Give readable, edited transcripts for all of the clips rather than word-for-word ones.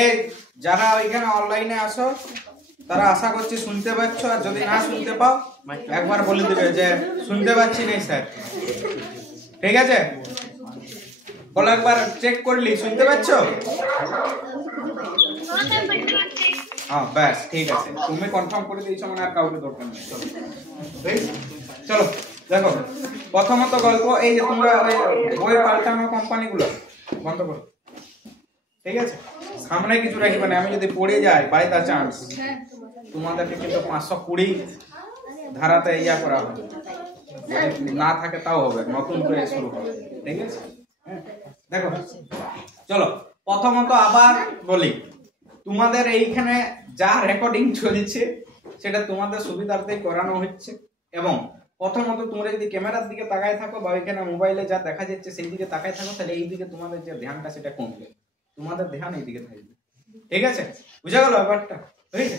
এই যারা ওইখানে অনলাইনে আসো তারা আশা করছি শুনতে পাচ্ছ, আর যদি না শুনতে পাও একবার বলে দিবে যে শুনতে পাচ্ছি না স্যার, ঠিক আছে? বলো একবার চেক করলি শুনতে পাচ্ছ? হ্যাঁ ব্যাস ঠিক আছে, তুমি কনফার্ম করে দিয়েছো মানে আর কাউকে দরকার নেই। চলো দেখো, প্রথমত গল্প এই যে তোমরা ওই বই পাল্টানো কোম্পানিগুলো বন্ধ করো, ঠিক আছে? সামনে কিছু রাখবে না, আমি যদি পড়ে যাই বাই দা চান্স তোমাদেরকে কিন্তু 520 ধারাতে ইয়া করা হবে, না থাকে তাও হবে, নতুন করে শুরু হবে, ঠিক আছে? দেখো চলো প্রথমত আবার বলি, তোমাদের এইখানে যা রেকর্ডিং চলছে সেটা তোমাদের সুবিধার্থে করানো হচ্ছে, এবং প্রথমত তোমরা যদি ক্যামেরার দিকে তাকায় থাকো বা ওইখানে মোবাইলে যা দেখা যাচ্ছে সেই দিকে তাকায় থাকো, তাহলে এই দিকে তোমাদের যে ধ্যানটা সেটা কমবে, তোমাদের ধ্যান এই দিকে থাকবে, ঠিক আছে? বুঝা গেল ব্যাপারটা? বুঝেছে?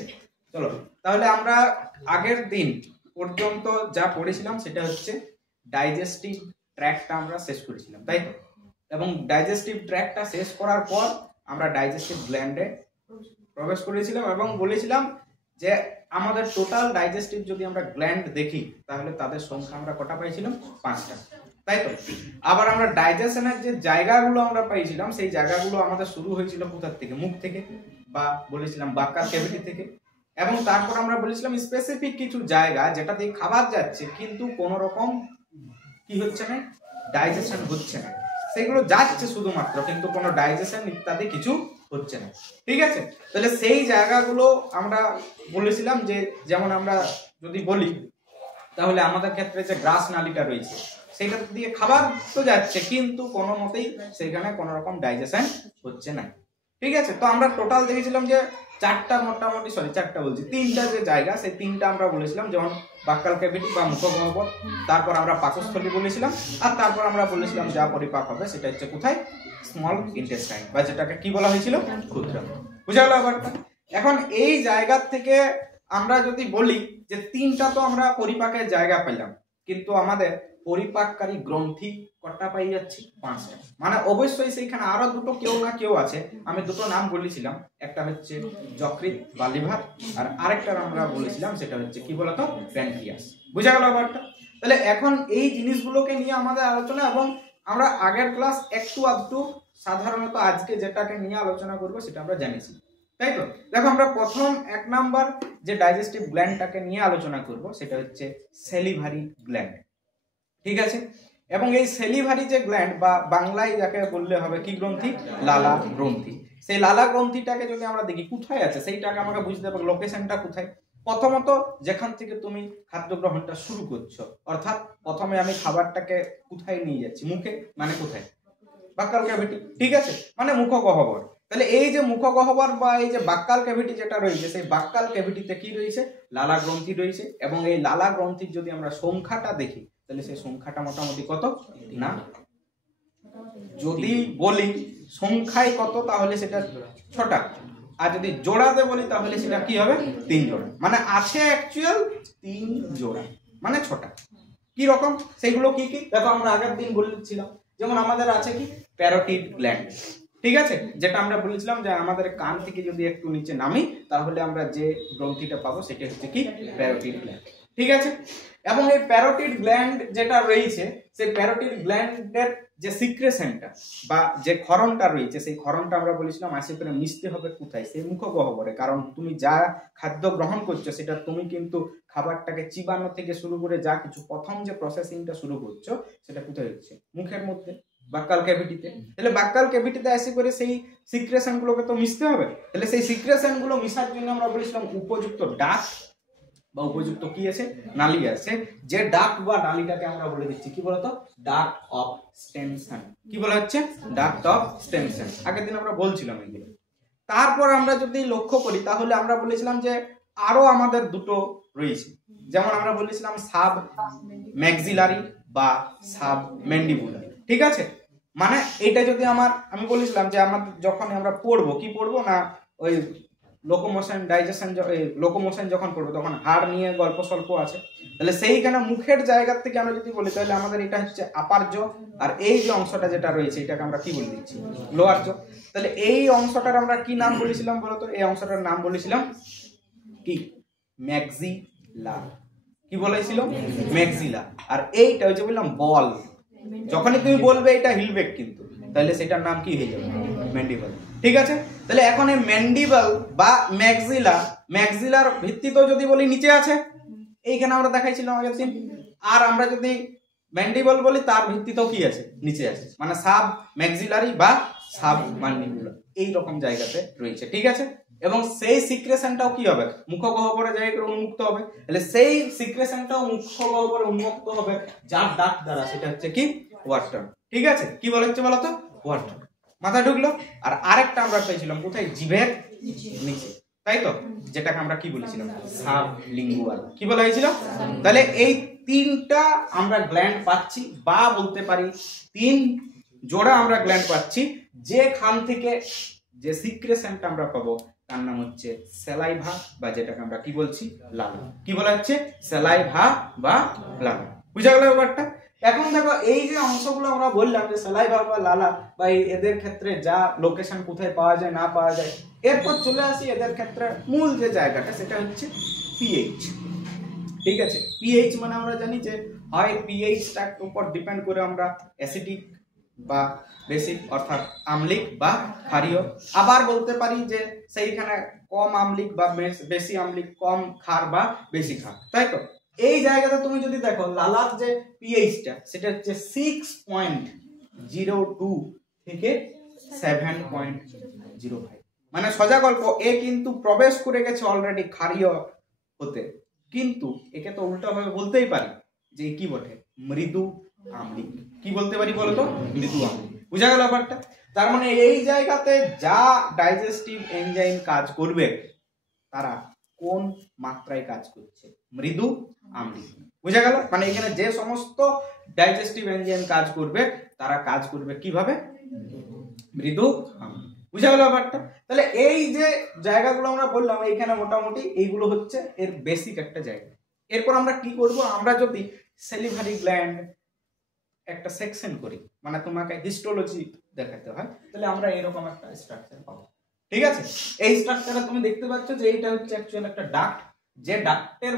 চলো তাহলে আমরা আগের দিন পর্যন্ত যা পড়েছিলাম সেটা হচ্ছে ডাইজেস্টিভ ট্র্যাক্টটা আমরা শেষ করেছিলাম, তাই তো? এবং ডাইজেস্টিভ ট্র্যাক্টটা শেষ করার পর আমরা ডাইজেস্টিভ গ্ল্যান্ডে প্রবেশ করেছিলাম এবং বলেছিলাম যে আমাদের টোটাল ডাইজেস্টিভ যদি আমরা গ্ল্যান্ড দেখি তাহলে তাদের সংখ্যা আমরা কটা পাইছিলাম? 5টা, তাই তো? আবার আমরা ডাইজেশনের যে জায়গাগুলো আমরা পাইছিলাম সেই জায়গাগুলো আমাদের শুরু হয়েছিল কোথা থেকে? মুখ থেকে, বা বলেছিলাম বাক্কাল ক্যাভিটি থেকে, এবং তারপর আমরা বলেছিলাম স্পেসিফিক কিছু জায়গা যেটা দিয়ে খাবার যাচ্ছে কিন্তু কোনো রকম কি হচ্ছে না, ডাইজেশন হচ্ছে না, সেগুলো যাচ্ছে শুধুমাত্র কিন্তু কোনো ডাইজেশন ইত্যাদি কিছু হচ্ছে না, ঠিক আছে? তাহলে সেই জায়গাগুলো আমরা বলেছিলাম যে যেমন আমরা যদি বলি তাহলে আমাদের ক্ষেত্রে যে গ্রাস নালীটা রয়েছে সেটা দিয়ে খাবার তো যাচ্ছে কিন্তু কোনো মতেই সেখানে কোনো রকম ডাইজেশন হচ্ছে না, ঠিক আছে? তো আমরা টোটাল দেখেছিলাম যে তিনটা যে জায়গা সেই তিনটা আমরা বলেছিলাম, যেমন বাক্কাল ক্যাভিটি বা মুখগহ্বর, তারপর আমরা পাকস্থলী বলেছিলাম, আর তারপর আমরা বলেছিলাম যা পরিপাক হবে সেটা হচ্ছে কোথায়? স্মল ইন্টেস্টাইন, বা যেটাকে কি বলা হয়েছিল? ক্ষুদ্র। বুঝা গেল ব্যাপারটা? এখন এই জায়গা থেকে আমরা যদি বলি যে তিনটা তো আমরা পরিপাকের জায়গা পেলাম, কিন্তু আমাদের পরিপাককারী গ্রন্থি কটা পাই যাচ্ছি? 5টা। মানে অবশ্যই সেইখানে আরো দুটো কেউ না কেউ আছে, আমি দুটো নাম বলেছিলাম, একটা হচ্ছে যকৃৎ বা লিভার, আর আরেকটা আমরা বলেছিলাম সেটা হচ্ছে কি বলতো? প্যানক্রিয়াস। বুঝা গেল ব্যাপারটা? তাহলে এখন এই জিনিসগুলোকে নিয়ে আমাদের আলোচনা, এবং আমরা আগের ক্লাস একটু আধটু সাধারণত আজকে যেটাকে নিয়ে আলোচনা করব সেটা আমরা জানিয়েছি, তাই তো? দেখো আমরা প্রথম 1 নাম্বার যে ডাইজেস্টিভ গ্ল্যান্ডটাকে নিয়ে আলোচনা করব সেটা হচ্ছে সেলিভারি গ্ল্যান্ড, ঠিক আছে? এবং এই সেলিভারি যে গ্ল্যান্ড বা বাংলায় যাকে বললে হবে কি গ্রন্থি? লালা গ্রন্থি। সেই লালা গ্রন্থিটাকে যদি আমরা দেখি কোথায় আছে সেইটাকে আমাকে বুঝতে হবে, লোকেশনটা কোথায়। প্রথমত যেখান থেকে তুমি খাদ্য গ্রহণটা শুরু করছো, অর্থাৎ প্রথমে আমি খাবারটাকে কোথায় নিয়ে যাচ্ছি? মুখে, মানে কোথায়? বাক্কাল ক্যাভিটি, ঠিক আছে? মানে মুখগহ্বর। তাহলে এই যে মুখগহ্বর বা এই যে বাক্কাল ক্যাভিটি যেটা রয়েছে সেই বাক্কাল ক্যাভিটিতে কি রয়েছে? লালা গ্রন্থি রয়েছে, এবং এই লালা গ্রন্থির যদি আমরা সংখ্যাটা দেখি তাহলে সেই সংখ্যাটা মোটামুটি কত? না, যদি বলি সংখ্যায় কত তাহলে সেটা 6টা, আর যদি জোড়াতে বলি তাহলে সেটা কি হবে? 3 জোড়া। মানে আছে অ্যাকচুয়াল 3 জোড়া, মানে 6টা। কি রকম সেগুলো কি কি? দেখো আমরা আগের দিন বলেছিলাম, যেমন আমাদের আছে কি? প্যারোটিড গ্ল্যান্ড, ঠিক আছে? যেটা আমরা বলেছিলাম যে আমাদের কান থেকে যদি একটু নিচে নামি তাহলে আমরা যে গ্রন্থিটা পাবো সেটা হচ্ছে কি? প্যারোটিড গ্ল্যান্ড, ঠিক আছে? এবং এই প্যারোটিড গ্ল্যান্ড যেটা রয়েছে সেই প্যারোটিড গ্ল্যান্ডের যে সিক্রেশনটা বা যে ক্ষরণটা রয়েছে সেই ক্ষরণটা আমরা বলেছিলাম আসে করে মিশতে হবে কোথায়? সেই মুখগহ্বরে। কারণ তুমি যা খাদ্য গ্রহণ করছো সেটা তুমি কিন্তু খাবারটাকে চিবানো থেকে শুরু করে যা কিছু প্রথম যে প্রসেসিংটা শুরু করছো সেটা কোথায় হচ্ছে? মুখের মধ্যে, বাক্কাল ক্যাভিটিতে। তাহলে বাক্কাল ক্যাভিটিতে আসে করে সেই সিক্রেশন গুলোকে তো মিশতে হবে। তাহলে সেই সিক্রেশন গুলো মিশার জন্য আমরা বলেছিলাম উপযুক্ত ডাক্ট বা উপযুক্ত কি আছে? নালী আছে। যে ডাক্ট বা নালীটাকে আমরা বলে দিচ্ছি কি বলতো? Duct of Stensen. কি বলা হচ্ছে? Duct of Stensen. আগের দিন আমরা বলছিলাম এগুলো। তারপর আমরা যদি লক্ষ্য করি তাহলে আমরা বলেছিলাম যে আরো আমাদের দুটো রয়েছে, যেমন আমরা বলেছিলাম সাব ম্যাক্সিলারি বা সাব ম্যান্ডিবুলারি, ঠিক আছে? মানে এটা যদি আমি বলেছিলাম যে আমাদের যখন আমরা পড়বো কি পড়বো না ওই লোকোমোশন ডাইজেশন, লোকোমোশন যখন করবো তখন হাড় নিয়ে গল্প স্বল্প আছে। তাহলে সেইখানে মুখের জায়গা থেকে আমরা যদি বলি তাহলে আমাদের এটা হচ্ছে আপার জ, আর এই যে অংশটা যেটা রয়েছে এটাকে আমরা কি বলে দিচ্ছি লোয়ার জ। তাহলে এই অংশটার আমরা কি নাম বলেছিলাম বলতো? এই অংশটার নাম বলেছিলাম কি? ম্যাক্সিলা। কি বলেছিল? ম্যাক্সিলা। আর এইটা ওই যে বললাম বল, যখনই তুমি বলবে এটা হিলবে কিন্তু, তাহলে সেটার নাম কি হয়ে যাবে? ম্যান্ডিবল। ঠিক আছে, তাহলে এখন এই ম্যান্ডিবল বা ম্যাক্সিলা, ম্যাক্সিলার ভিত্তি তো যদি বলি নিচে আছে, এইখানে আমরা দেখাইছিলাম আগের দিন। আর আমরা যদি ম্যান্ডিবল বলি তার ভিত্তি তো কি আছে? নিচে আছে, মানে সাব ম্যাক্সিলারি বা সাব ম্যান্ডিবুলার এই রকম জায়গাতে রয়েছে। ঠিক আছে, এবং সেই সিক্রেশনটাও কি হবে? মুখগহ্বরে জায়গা উন্মুক্ত হবে। তাহলে সেই সিক্রেশনটাও মুখগহ্বরে উন্মুক্ত হবে যার ডাক দ্বারা, সেটা হচ্ছে কি? ওয়াটার। ঠিক আছে, কি বলা হচ্ছে বলতো? ওয়াটার। মাথা ঢুকলো? আর আরেকটা আমরা পেয়েছিলাম কোথায়? জিভের নিচে, তাই তো, যেটাকে আমরা কি বলেছিলাম? সাবলিঙ্গুয়াল। কি বলা হয়েছিল? তাহলে এই তিনটা আমরা গ্ল্যান্ড পাচ্ছি, বা বলতে পারি তিন জোড়া আমরা গ্ল্যান্ড পাচ্ছি, যেখান থেকে যে সিক্রেশনটা আমরা পাবো তার নাম হচ্ছে স্যালাইভা, বা যেটাকে আমরা কি বলছি? লালা। কি বলা হচ্ছে? স্যালাইভা বা লালা। বুঝা গেল ব্যাপারটা? এখন দেখো এই যে অংশগুলো আমরা বললাম যে স্যালাইভা বা লালা বা এদের ক্ষেত্রে যা লোকেশন কোথায় পাওয়া যায় না পাওয়া যায়, এরপর চলে আসি এদের ক্ষেত্রে মূল যে জায়গাটা সেটা হচ্ছে পিএইচ। ঠিক আছে, পিএইচ মানে আমরা জানি যে হয় পিএইচটার উপর ডিপেন্ড করে আমরা অ্যাসিডিক বা বেসিক অর্থাৎ আম্লিক বা ক্ষারীয়, আবার বলতে পারি যে সেইখানে কম আম্লিক বা বেশি আম্লিক, কম ক্ষার বা বেশি ক্ষার, তাই তো। এই জায়গাতে তুমি যদি দেখো লালার যে পিএইচটা সেটা হচ্ছে 6.02 থেকে 7.05, মানে সোজা গল্প এ কিন্তু প্রবেশ করে গেছে অলরেডি ক্ষারীয় হতে, কিন্তু একে তো উল্টা ভাবে বলতেই পারি যে কি বটে? মৃদু আম্লিক। কি বলতে পারি বলতো? মৃদু আম্লিক। বুঝা গেল ব্যাপারটা? তার মানে এই জায়গাতে যা ডাইজেস্টিভ এনজাইম কাজ করবে তারা কোন মাত্রায় কাজ করছে? মৃদু আম্লিক। বুঝা গেল? মানে এখানে যে সমস্ত ডাইজেস্টিভ এনজাইম কাজ করবে তারা কাজ করবে কিভাবে? মৃদু আম্লিক। বুঝা গেল ব্যাপারটা? তাহলে এই যে জায়গাগুলো আমরা বললাম এইখানে মোটামুটি এইগুলো হচ্ছে এর বেসিক একটা জায়গা। এরপর আমরা কি করব? আমরা যদি সেলিভারি গ্ল্যান্ড একটা সেকশন করি, মানে তোমাকে হিস্টোলজি দেখাতে হয়, তাহলে আমরা এরকম একটা স্ট্রাকচার পাবো। ঠিক আছে, এই স্ট্রাকচারে তুমি দেখতে পাচ্ছ যে এইটা হচ্ছে অ্যাকচুয়ালি একটা ডাক্ট, যে ডাক্টের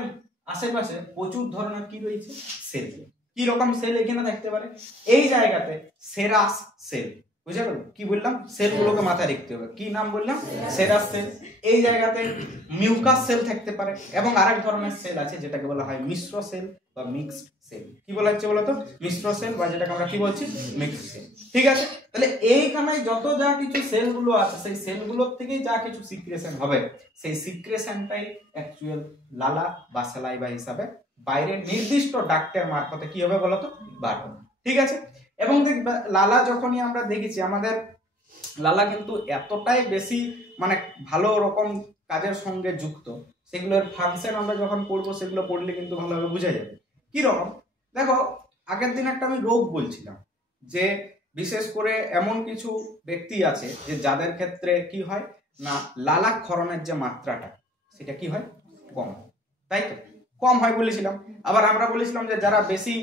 আশেপাশে প্রচুর ধরনের কি রয়েছে? সেল। কি রকম সেল এখানে দেখতে পারে? এই জায়গাতে সেরাস সেল। বুঝা গেল? কি বললাম? সেলগুলোকে মাথায় রাখতে হবে। কি নাম বললাম? Serous cell. এই জায়গাতে মিউকাস সেল থাকতে পারে, এবং আরেক ধরনের সেল আছে যেটাকে বলা হয় মিশ্র সেল বা মিক্সড সেল। কি বলা হচ্ছে বলতো? মিশ্র সেল, বা যেটাকে আমরা কি বলছি? Mixed cell. ঠিক আছে, তাহলে এইখানে যত যা কিছু সেলগুলো আছে সেই সেলগুলোর থেকেই যা কিছু সিক্রেশন হবে, সেই সিক্রেশনটাই অ্যাকচুয়াল লালা বা স্যালাইভা হিসাবে বাইরে নির্দিষ্ট ডাক্টের মারফতে কি হবে বলতো? বার হবে। ঠিক আছে, এবং দেখবে লালা যখনই আমরা দেখেছি, আমাদের লালা কিন্তু এতটাই বেশি মানে ভালো রকম কাজের সঙ্গে যুক্ত, সেগুলোর ফাংশন আমরা যখন পড়বো সেগুলো পড়লে কিন্তু ভালোভাবে বোঝা যাবে। কি রকম? দেখো আগের দিন একটা আমি রোগ বলছিলাম যে বিশেষ করে এমন কিছু ব্যক্তি আছে যে যাদের ক্ষেত্রে কি হয় না, লালাক্ষরণের যে মাত্রাটা সেটা কি হয়? কম, তাই তো, কম হয় বলেছিলাম। আবার আমরা বলেছিলাম যে যারা বেশি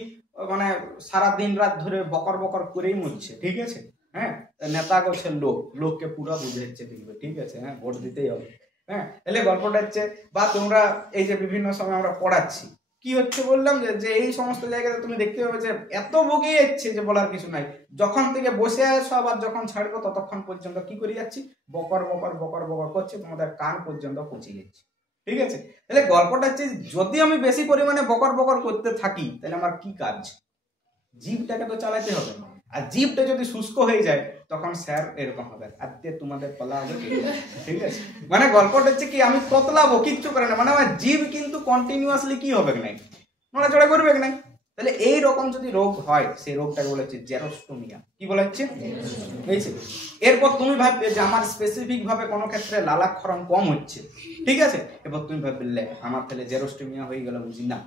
মানে সারা দিন রাত ধরে বকর বকর করেই মরছে, ঠিক আছে, হ্যাঁ, নেতা গোছের লোককে পুরো বুঝাচ্ছে দেখবে, ঠিক আছে, হ্যাঁ, ভোট দিতেই হবে, হ্যাঁ। তাহলে গল্পটা হচ্ছে, বা তোমরা এই যে বিভিন্ন সময় আমরা পড়াচ্ছি কি হচ্ছে বললাম যে এই সমস্ত জায়গাতে তুমি দেখতে পাবে যে এত বকে যাচ্ছে যে বলার কিছু নাই। যখন থেকে বসে আছো আবার যখন ছাড়বো ততক্ষণ পর্যন্ত কি করে যাচ্ছি? বকর বকর বকর বকর করছে, তোমাদের কান পর্যন্ত পৌঁছে যাচ্ছে। ঠিক আছে, তাহলে গল্পটা হচ্ছে যদি আমি বেশি পরিমাণে বকর বকর করতে থাকি তাহলে আমার কি কাজ? জীবটাকে তো চালাতে হবে, আর জীবটা যদি শুষ্ক হয়ে যায় তখন স্যার এরকম হবে, আজকে তোমাদের পালা হবে। ঠিক আছে, মানে গল্পটা হচ্ছে কি আমি ততলাবো কিচ্ছু করে না, মানে আমার জীব কিন্তু কন্টিনিউয়াসলি কি হবে নাই, নড়াচড়া করবে নাই। তাহলে এই রকম যদি রোগ হয় সেই রোগটাকে বলা হচ্ছে জেরোস্টোমিয়া। কি বলা হচ্ছে? এরপর তুমি ভাববে যে আমার স্পেসিফিক ভাবে কোনো ক্ষেত্রে লালাক্ষরণ কম হচ্ছে, ঠিক আছে, এবার তুমি ভাবলে আমার তাহলে জেরোস্টোমিয়া হয়ে গেল, বুঝি না।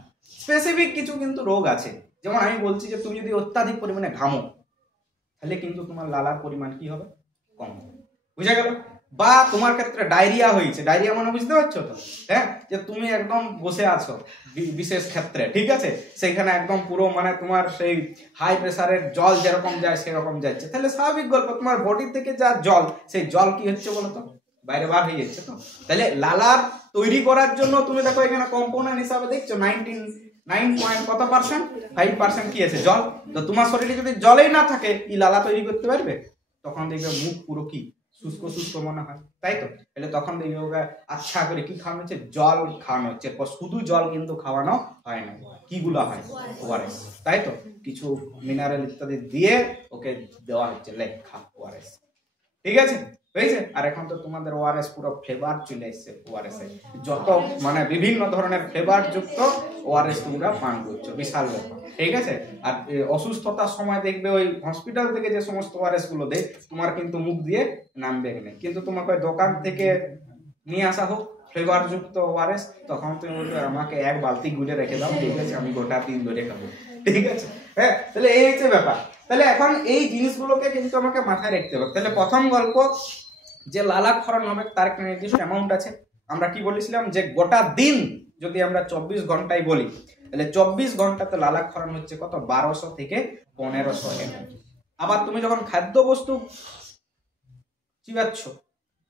স্পেসিফিক কিছু কিন্তু রোগ আছে, যেমন আমি বলছি যে তুমি যদি অত্যাধিক পরিমাণে ঘামো তাহলে কিন্তু তোমার লালার পরিমাণ কি হবে? কম হবে। বুঝা গেল? বা তোমার ক্ষেত্রে ডায়রিয়া হয়েছে, ডায়রিয়া মানে বুঝতে পারছো তো, হ্যাঁ, যে তুমি একদম বসে আছো বিশেষ ক্ষেত্রে, ঠিক আছে, সেখানে একদম পুরো মানে তোমার সেই হাই প্রেসারের জল যেরকম যায় সেরকম যাচ্ছে, তাহলে স্বাভাবিক গল্প তোমার বডি থেকে যা জল, সেই জল কি হচ্ছে বলো তো, বাইরে বার হয়ে যাচ্ছে। তো তাহলে লালার তৈরি করার জন্য তুমি দেখো এখানে কম্পোনেন্ট হিসাবে দেখছো 99.5% কি আছে, জল। তো তোমার শরীরে যদি জলেই না থাকে এই লালা তৈরি করতে পারবে? তখন দেখবে মুখ পুরো কি শুষ্ক শুষ্ক মনে হয়, তাই তো। তাহলে তখন দেখবে ওকে আচ্ছা করে কি খাওয়ানো হচ্ছে, জল খাওয়ানো হচ্ছে। শুধু জল কিন্তু খাওয়ানো হয় না, কিগুলো হয়, ওআরএস, তাই তো, কিছু মিনারেল ইত্যাদি দিয়ে ওকে দেওয়া হচ্ছে, লেখ খা ওআরএস, ঠিক আছে, হয়েছে। আর এখন তো তোমাদের ওআরএস পুরো ফ্লেভার চলে এসছে, ওআরএস এর যত মানে বিভিন্ন ধরনের ফ্লেভার যুক্ত ওআরএস তোমরা পান করছো, বিশাল ব্যাপার, ঠিক আছে। আর অসুস্থতার সময় দেখবে ওই হসপিটাল থেকে যে সমস্ত ওআরএস গুলো দেয় তোমার কিন্তু মুখ দিয়ে নামবে না, কিন্তু তোমাকে ওই দোকান থেকে নিয়ে আসা হোক ফ্লেভার যুক্ত ওআরএস, তখন তুমি বলবে আমাকে এক বালতি গুলে রেখে দাও, ঠিক আছে, আমি গোটা দিন ধরে খাবো, ঠিক আছে, হ্যাঁ। তাহলে এই হচ্ছে ব্যাপার। তাহলে এখন এই জিনিসগুলোকে কিন্তু আমাকে মাথায় রাখতে হবে। তাহলে প্রথম গল্প যে লালা ক্ষরণ হবে তার একটা নির্দিষ্ট অ্যামাউন্ট আছে। আমরা কি বলেছিলাম যে গোটা দিন যদি আমরা 24 ঘন্টায় বলি, তাহলে 24 ঘন্টাতে লালা ক্ষরণ হচ্ছে কত, 1200 থেকে 1500 ml। আবার তুমি যখন খাদ্য বস্তু চিবাচ্ছ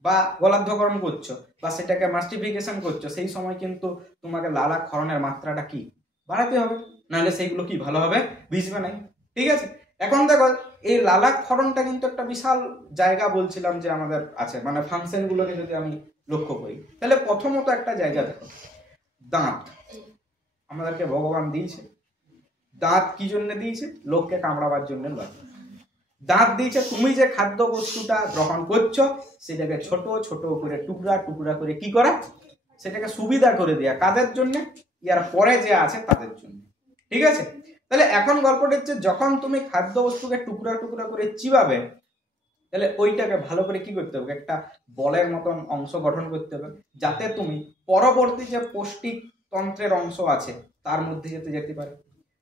বা গলাধঃকরণ করছো বা সেটাকে মাস্টিফিকেশন করছো, সেই সময় কিন্তু তোমাকে লালা ক্ষরণের মাত্রাটা কি বাড়াতে হবে, নাহলে সেইগুলো কি ভালোভাবে ভিজবে না, ঠিক আছে। এখন দেখো এই লালা ক্ষরণটা কিন্তু একটা বিশাল জায়গা বলছিলাম যে আমাদের আছে, মানে ফাংশন গুলোকে যদি আমি লক্ষ্য করি, তাহলে প্রথমত একটা জায়গা দেখো, দাঁত আমাদেরকে ভগবান দিয়েছে। দাঁত কি জন্য দিয়েছে? লোককে কামড়াবার জন্য নয়, দাঁত দিয়েছে তুমি যে খাদ্য বস্তুটা গ্রহণ করছো সেটাকে ছোট ছোট করে টুকরা টুকরা করে কি করা, সেটাকে সুবিধা করে দেয়া, কাদের জন্য, ইয়ার পরে যে আছে তাদের জন্য, ঠিক আছে। তাহলে এখন গল্পটা হচ্ছে যখন তুমি খাদ্য বস্তুকে টুকরা টুকরা করে চিবাবে, তাহলে ওইটাকে ভালো করে কি করতে হবে, একটা বলের মতন অংশ গঠন করতে হবে, যাতে তুমি পরবর্তী যে পৌষ্টিক তন্ত্রের অংশ আছে তার মধ্যে যেতে পারে।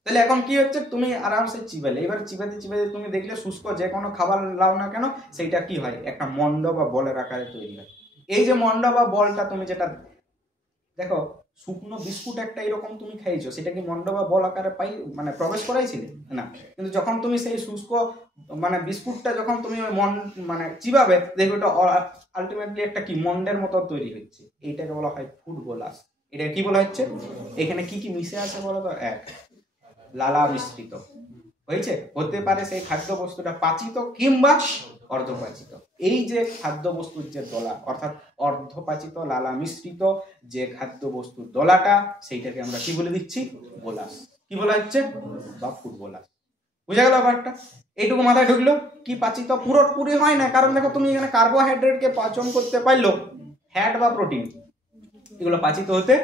তাহলে এখন কি হচ্ছে, তুমি আরামসে চিবালে, এবার চিবাতে চিবাতে তুমি দেখলে শুষ্ক যে কোনো খাবার লাও না কেন সেইটা কি হয়, একটা মন্ড বা বলের আকারে তৈরি হয়। এই যে মন্ড বা বলটা তুমি যেটা দেখো, শুকনো বিস্কুট একটা এরকম তুমি খাইছো, সেটা কি মন্ড বা বল আকারে মানে প্রবেশ করাইছিলে না, কিন্তু যখন তুমি সেই শুষ্ক মানে বিস্কুটটা যখন তুমি মানে চিবাবে দেখবে ওটা আলটিমেটলি একটা কি মন্ডের মতো তৈরি হচ্ছে, এইটাকে বলা হয় ফুড গোলাস। এটা কি বলা হচ্ছে, এখানে কি কি মিশে আছে বলো তো, এক লালা মিশ্রিত হয়েছে, হতে পারে সেই খাদ্য বস্তুটা পাচিত কিংবা অর্ধপাচিত। এই যে খাদ্য বস্তুর যে দলা, অর্থাৎ অর্ধপাচিত লালা মিশ্রিত যে খাদ্য বস্তুর দলাটা, সেইটাকে আমরা কি বলে দিচ্ছি, গোলাস। কি বলা হচ্ছে, বা ফুড গোলাস। বুঝা গেল ব্যাপারটা? এইটুকু মাথায় ঢুকলো। কি পাচিত পুরোপুরি হয় না, কারণ দেখো তুমি এখানে কার্বোহাইড্রেটকে পাচন করতে পারলো, ফ্যাট বা প্রোটিন এগুলো পাচিত হতে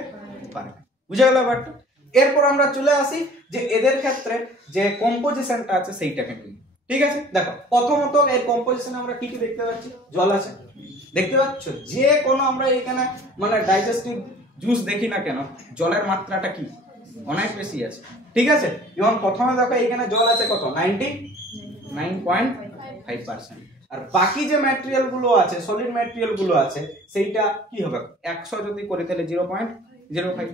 পারে না। বুঝা গেল ব্যাপারটা? এরপর আমরা চলে আসি যে এদের ক্ষেত্রে যে কম্পোজিশনটা আছে সেইটাকে নিয়ে, ঠিক আছে। দেখো প্রথমত এই কম্পোজিশনে আমরা কি কি দেখতে পাচ্ছি, জল আছে, দেখতে পাচ্ছ, যে কোনো আমরা এখানে মানে ডাইজেস্টিভ জুস দেখি না কেন জলের মাত্রাটা কি অনেক বেশি আছে, ঠিক আছে। এবং প্রথমে দেখো এখানে জল আছে কত, 99.5%। আর বাকি যে ম্যাটেরিয়াল গুলো আছে, সলিড ম্যাটেরিয়াল গুলো আছে, সেইটা কি হবে, 100 যদি করে তাহলে 0.05,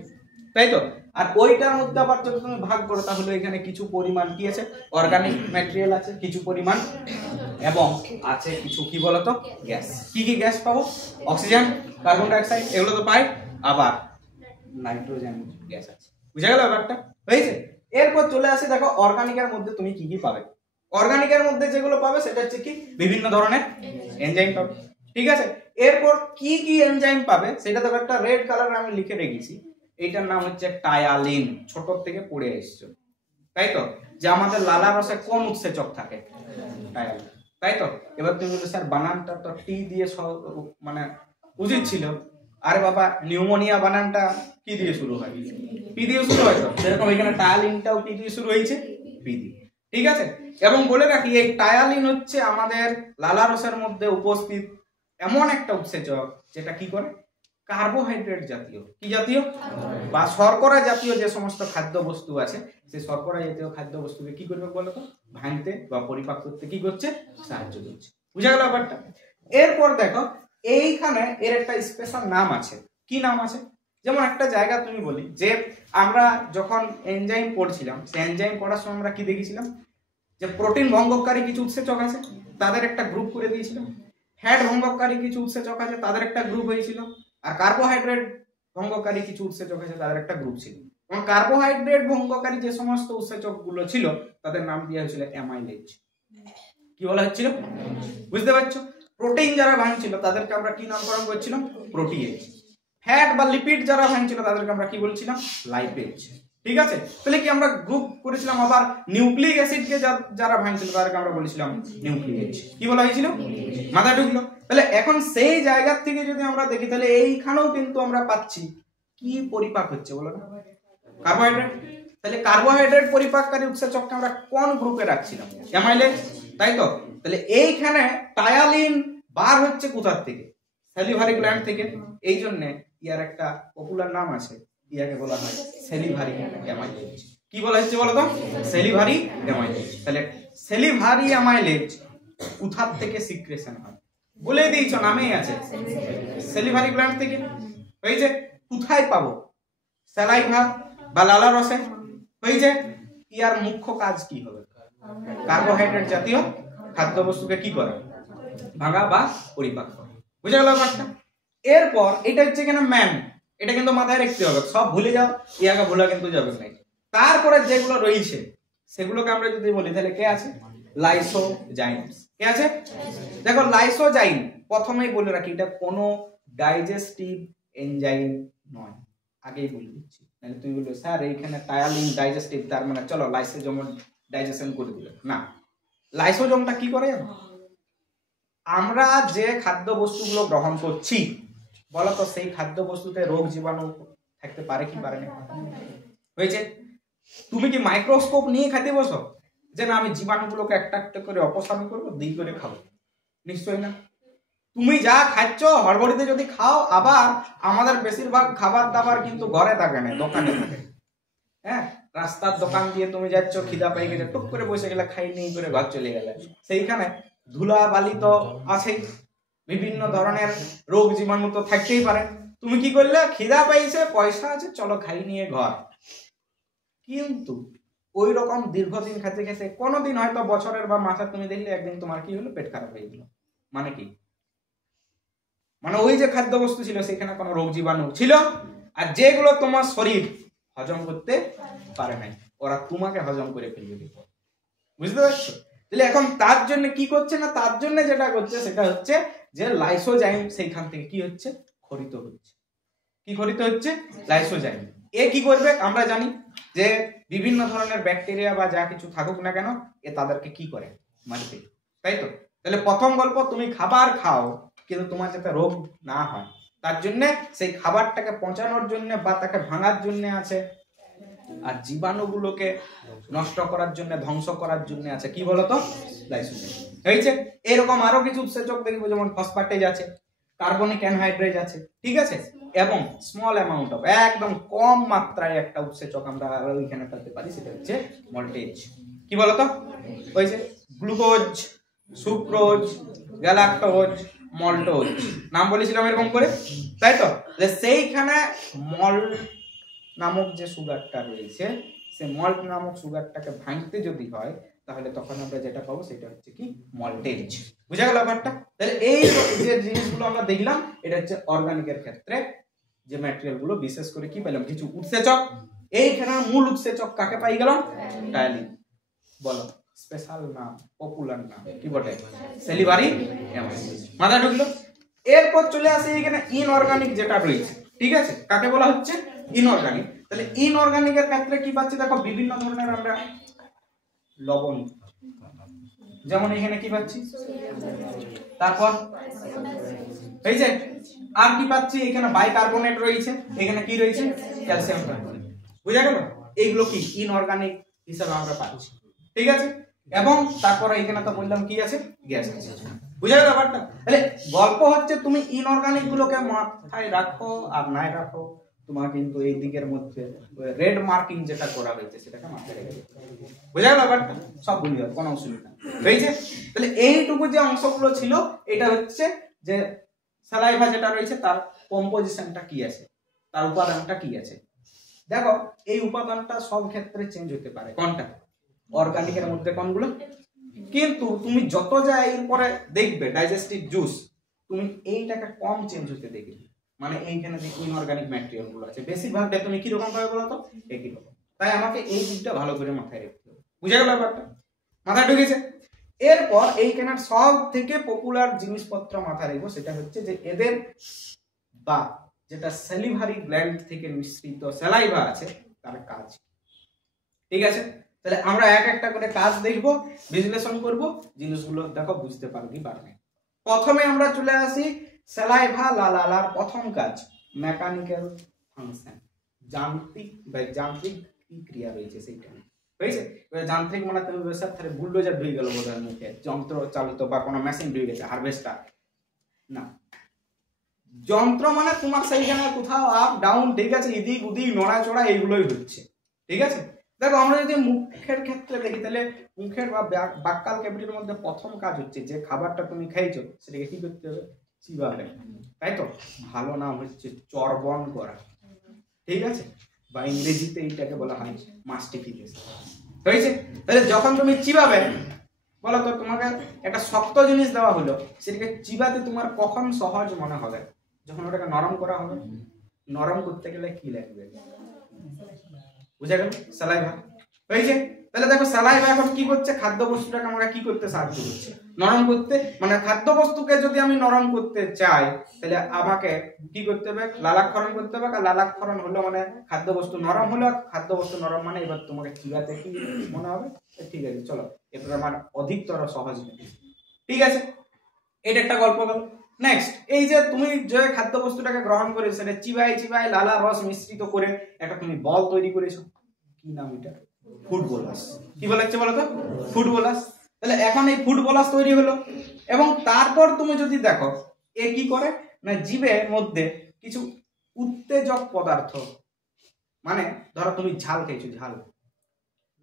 তাই তো। আর ওইটার মধ্যে আবার যদি তুমি ভাগ করো তাহলে এখানে কিছু পরিমাণ কি আছে, অর্গানিক ম্যাটেরিয়াল আছে কিছু পরিমাণ, এবং আছে কিছু কি বলতো গ্যাস। কি কি গ্যাস পাবো, অক্সিজেন, কার্বন ডাই অক্সাইড, এগুলো তো পাই, আবার নাইট্রোজেন গ্যাস আছে। বুঝা গেল ব্যাপারটা? হয়েছে। এরপর চলে আসে দেখো অর্গানিকের মধ্যে তুমি কি কি পাবে। অর্গানিকের মধ্যে যেগুলো পাবে সেটা হচ্ছে কি বিভিন্ন ধরনের এনজাইম পাবে, ঠিক আছে। এরপর কি কি এনজাইম পাবে সেটা তো একটা রেড কালার আমি লিখে রেখেছি, এইটার নাম হচ্ছে টায়ালিন। ছোট থেকে পড়ে এসছো, তাই তো, যে আমাদের লালা রসে কোন উৎসেচক থাকে, টায়ালিন, তাই তো। এবার তুমি বলছো স্যার বানানটা তো টি দিয়ে মানে উচিত ছিল, আরে বাবা নিউমোনিয়া বানানটা কি দিয়ে শুরু হয়, পি দিয়ে শুরু হয়, তো সেরকম এখানে টায়ালিনটাও পি দিয়ে শুরু হয়েছে, পি দিয়ে, ঠিক আছে। এবং বলে রাখি এই টায়ালিন হচ্ছে আমাদের লালা রসের মধ্যে উপস্থিত এমন একটা উৎসেচক যেটা কি করে, কার্বোহাইড্রেট জাতীয়, কি জাতীয়, বা শর্করা জাতীয় যে সমস্ত খাদ্য বস্তু আছে সেই শর্করা জাতীয় খাদ্য বস্তুকে কি করবে বলতো, ভাঙতে বা পরিপাক করতে কি করছে, সাহায্য করছে। বুঝা গেল ব্যাপারটা? এরপর দেখো এইখানে এর একটা স্পেশাল নাম আছে। কি নাম আছে? যেমন একটা জায়গা তুমি বলি যে আমরা যখন এনজাইম পড়ছিলাম, সেই এনজাইম পড়ার সময় আমরা কি দেখেছিলাম, যে প্রোটিন ভঙ্গকারী কিছু উৎসেচক আছে, তাদের একটা গ্রুপ করে দিয়েছিল। ফ্যাট ভঙ্গকারী কিছু উৎসেচক আছে, তাদের একটা গ্রুপ হয়েছিল। আর কার্বোহাইড্রেট ভঙ্গকারী কিছু উৎসেচক আছে, তাদের একটা গ্রুপ ছিল। এবং কার্বোহাইড্রেট ভঙ্গকারী যে সমস্ত উৎসেচক গুলো ছিল তাদের নাম দেওয়া হয়েছিল অ্যামাইলেজ। কি বলা হচ্ছিল? বুঝতে পারছো? প্রোটিন যারা ভাঙছিল তাদেরকে আমরা কি নামকরণ করছিলাম? প্রোটিয়েজ। ফ্যাট বা লিপিড যারা ভাঙছিল তাদেরকে আমরা কি বলছিলাম? লাইপেজ। ঠিক আছে? তাহলে কি আমরা গ্রুপ করেছিলাম। আবার নিউক্লিক অ্যাসিডকে যারা ভাঙছিল তাদেরকে আমরা বলেছিলাম নিউক্লিয়েজ। কি বলা হয়েছিল? মাথা ঢুকলো? তাহলে এখন সেই জায়গা থেকে যদি আমরা দেখি তাহলে এইখানেও কিন্তু আমরা পাচ্ছি কি পরিপাক হচ্ছে বলো না? কার্বোহাইড্রেট। তাহলে কার্বোহাইড্রেট পরিপাককারী উৎসেচককে আমরা কোন গ্রুপে রাখছিলাম? অ্যামাইলেজ, তাই তো? তাহলে এইখানে টায়ালিন বার হচ্ছে কোথার থেকে? সেলিভারি গ্ল্যান্ড থেকে। এই জন্য ইয়ার একটা পপুলার নাম আছে, ইয়াকে বলা হয় সেলিভারি অ্যামাইলেজ। কি বলা হচ্ছে বলো তো? Salivary amylase. তাহলে সেলিভারি অ্যামাইলেজ কোথার থেকে সিক্রেশন হয়? বলে দিয়েছ, নামেই আছে, সেলিভারি গ্ল্যান্ড থেকে। হয়েছে? কোথায় পাবো? স্যালাইভা বা লালা রসে। হয়েছে? ইয়ার মুখ্য কাজ কি হবে? কার্বোহাইড্রেট জাতীয় খাদ্যবস্তুকে কি করে? ভাঙা বা পরিপাক করে। বুঝে গেল ব্যাপারটা? এরপর এটা হচ্ছে কিনা ম্যান, এটা কিন্তু মাথায় রাখতে হবে, সব ভুলে যাও, ইয়াকে ভুলা কিন্তু যাবে না। তারপরে যেগুলো রয়েছে সেগুলোকে আমরা যদি বলি তাহলে কে আছে? লাইসোজাইমস। কে আছে? দেখো লাইসোজাইম প্রথমেই বলে রাখি এটা কোনো ডাইজেস্টিভ এনজাইম নয়, আগেই বলে দিচ্ছি। মানে তুমি বলবে স্যার এইখানে টায়ালিন ডাইজেস্টিভ, তার মানে চলো লাইসোজোম ডাইজেশন করে দিলে না। লাইসোজোমটা কি করে? আমরা যে খাদ্য বস্তুগুলো গ্রহণ করছি বলতো সেই খাদ্য বস্তুতে রোগ জীবাণু থাকতে পারে কি পারে না? হয়েছে? তুমি কি মাইক্রোস্কোপ নিয়ে খেতে বসো যে না আমি জীবাণুগুলোকে একটা একটা করে অপসারণ করবো, দিই করে খাবো? নিশ্চয়ই না। তুমি যা খাচ্ছ হড়বড়িতে যদি খাও, আবার আমাদের বেশিরভাগ খাবার দাবার কিন্তু ঘরে থাকে না, দোকানে থাকে। হ্যাঁ, রাস্তার দোকান দিয়ে তুমি যাচ্ছ, খিদা পেয়ে গেছে, টুক করে বসে গেলে, খাই নেই করে ঘর চলে গেলে, সেইখানে ধুলা বালি তো আছেই, বিভিন্ন ধরনের রোগ জীবাণু তো থাকতেই পারে। তুমি কি করলে? খিদা পাইছে, পয়সা আছে, চলো খাই নিয়ে ঘর। কিন্তু ওই রকম দীর্ঘদিন খেতে খেতে কোনোদিন হয়তো বছরের বা মাসে তুমি দেখলে একদিন তোমার কি হলো? পেট খারাপ হয়ে গেল। মানে কি? মানে ওই যে খাদ্য বস্তু ছিল সেখানে কোনো রোগ জীবাণু ছিল, আর যেগুলো তোমার শরীর হজম করতে পারে নাই ওরা তোমাকে হজম করে ফেলবে। বুঝতে পারছো? তাহলে এখন তার জন্য কি করছে না, তার জন্য যেটা করছে সেটা হচ্ছে যে লাইসোজাইম সেইখান থেকে কি হচ্ছে? খরিত হচ্ছে। কি খরিত হচ্ছে? লাইসোজাইম। এ কি করবে? আমরা জানি যে বিভিন্ন ধরনের ব্যাকটেরিয়া বা যা কিছু থাকুক না কেন এ তাদেরকে কি করে? মারতে। তাই তো? তাহলে প্রথম গল্প, তুমি খাবার খাও কিন্তু তোমার যাতে রোগ না হয় তার জন্য সেই খাবারটাকে পচানোর জন্য বা তাকে ভাঙার জন্য আছে, আর জীবাণুগুলোকে নষ্ট করার জন্য, ধ্বংস করার জন্য আছে কি বলতো? লাইসোজাইম। হয়েছে? এরকম আরো কিছু উৎসেচক দেখবো, যেমন ফসফেটেজ আছে, কার্বনিক অ্যানহাইড্রেজ আছে। ঠিক আছে? এবং স্মল অ্যামাউন্ট অফ, একদম কম মাত্রায় একটা উৎসেচক আমরা ওইখানে পেতে পারি, সেটা হচ্ছে মল্টেজ। কি বলতো? হয়েছে? গ্লুকোজ, সুক্রোজ, গ্যালাক্টোজ, মল্টোজ, নাম বলেছিলাম এরকম করে, তাই তো? সেইখানে মল্ট নামক যে সুগারটা রয়েছে, সে মল্ট নামক সুগারটাকে ভাঙতে যদি হয় তাহলে তখন আমরা যেটা পাবো সেটা হচ্ছে কি? মল্টেজ। বুঝা গেল ব্যাপারটা? তাহলে এই যে জিনিসগুলো আমরা দেখলাম এটা হচ্ছে অর্গানিকের ক্ষেত্রে যে ম্যাটেরিয়াল গুলো, বিশেষ করে কি পেলাম? কিছু উৎসেচক। এইখানে মূল উৎসেচক কাকে পাই গেলাম? টায়ালিন। বলো স্পেশাল নাম, পপুলার নাম কি বটে? Salivary amylase. মাথা ঢুকলো? এরপর চলে আসে এখানে ইনঅর্গানিক যেটা রয়েছে। ঠিক আছে? কাকে বলা হচ্ছে? ইনঅর্গানিক। তাহলে ইনঅর্গানিকের ক্ষেত্রে কি পাচ্ছি? দেখো বিভিন্ন ধরনের আমরা লবণ, যেমন এখানে কি পাচ্ছি? তারপর এই যে আর কি পাচ্ছি? এখানে বাইকার্বনেট রয়েছে, এখানে কি রয়েছে? Calcium carbonate. বুঝা গেল? এইগুলো কি ইনঅর্গানিক হিসাবে আমরা পাচ্ছি। ঠিক আছে? এবং তারপরে এখানে তো বললাম কি আছে? গ্যাস আছে। বুঝা গেল ব্যাপারটা? তাহলে গল্প হচ্ছে তুমি ইনঅর্গানিক গুলোকে মাথায় রাখো আর নাই রাখো, তোমার কিন্তু এই দিকের মধ্যে রেড মার্কিং যেটা করা হয়েছে সেটাকে মাথায় রেখে। বুঝা গেল ব্যাপারটা? সব ভুলে যাবে, কোনো অসুবিধা হয়েছে? তাহলে এইটুকু যে অংশগুলো ছিল এটা হচ্ছে যে স্যালাইভা যেটা রয়েছে তার কম্পোজিশনটা কি আছে, তার উপাদানটা কি আছে। দেখো এই উপাদানটা সব ক্ষেত্রে চেঞ্জ হতে পারে, কোনটা অর্গানিকের মধ্যে কোনগুলো, কিন্তু তুমি যত যা এরপরে দেখবে ডাইজেস্টিভ জুস তুমি এইটাকে কম চেঞ্জ হতে দেখবে। মানে এইখানে যে ইনঅর্গানিক ম্যাটেরিয়াল গুলো আছে বেশিরভাগটা তুমি কি রকম ভাবে বলো তো একই রকম। তাই আমাকে এই দিকটা ভালো করে মাথায় রাখতে হবে। বুঝে গেল ব্যাপারটা, মাথায় ঢুকেছে? এরপর এইখানের সব থেকে পপুলার জিনিসপত্র মাথায় রাখবো, সেটা হচ্ছে যে এদের বা যেটা স্যালিভারি গ্ল্যান্ড থেকে নিঃসৃত স্যালাইভা আছে তার কাজ। ঠিক আছে, তাহলে আমরা এক একটা করে কাজ দেখবো, বিশ্লেষণ করব, জিনিসগুলো দেখো বুঝতে পারবি পারবে। প্রথমে আমরা চলে আসি স্যালাইভা লালার প্রথম কাজ মেকানিক্যাল ফাংশন, যান্ত্রিক বা যান্ত্রিক কি ক্রিয়া রয়েছে সেইটা হয়েছে। যান্ত্রিক মানে তুমি বেশার ধরে বুলডোজার ঢুকে গেল বোধহয় মুখে, যন্ত্র চালিত বা কোনো মেশিন ঢুকে গেছে, হারভেস্টার না। যন্ত্র মানে তোমার সেইখানে কোথাও আপ ডাউন, ঠিক আছে, এদিক ওদিক নড়াচড়া এইগুলোই হচ্ছে। ঠিক আছে, দেখো আমরা যদি মুখের ক্ষেত্রে দেখি তাহলে মুখের বা বাক্কাল ক্যাভিটির মধ্যে প্রথম কাজ হচ্ছে যে খাবারটা তুমি খাইছো সেটাকে কি করতে হবে, চিবাবে, তাই তো? ভালো নাম হচ্ছে চর্বণ করা। ঠিক আছে, বা ইংরেজিতে এইটাকে বলা হয় মাস্টিফিকেশন। হয়েছে, তাহলে যখন তুমি চিবাবে বলো তো তোমাকে একটা শক্ত জিনিস দেওয়া হলো, সেটাকে চিবাতে তোমার কখন সহজ মনে হবে? যখন ওটাকে নরম করা হবে। নরম করতে গেলে কি লাগবে? বুঝা গেল? স্যালাইভা। হয়েছে, তাহলে দেখো স্যালাইভা এখন কি করছে, খাদ্য বস্তুটাকে আমাকে কি করতে সাহায্য করছে, নরম করতে। মানে খাদ্য বস্তুকে যদি আমি নরম করতে চাই তাহলে আমাকে কি করতে হবে, লালাক্ষরণ করতে হবে। আর লালাক্ষরণ হলো মানে খাদ্য বস্তু নরম হলো, খাদ্য বস্তু নরম মানে এবার তোমাকে চিবাতে কি মনে হবে। ঠিক আছে, চলো এরপর আমার অধিকতর সহজ। ঠিক আছে, এটা একটা গল্প গেল। নেক্সট, এই যে তুমি যে খাদ্য বস্তুটাকে গ্রহণ করে সেটা চিবাই চিবাই লালা রস মিশ্রিত করে একটা তুমি বল তৈরি করেছো, কি নাম এটা? Food bolus. কি বলেছে বলো তো? Food bolus. তাহলে এখন এই ফুড বোলাস তৈরি হলো, এবং তারপর তুমি যদি দেখো এ কি করে না, জীবের মধ্যে কিছু উত্তেজক পদার্থ, মানে ধরো তুমি ঝাল খেয়েছো, ঝাল,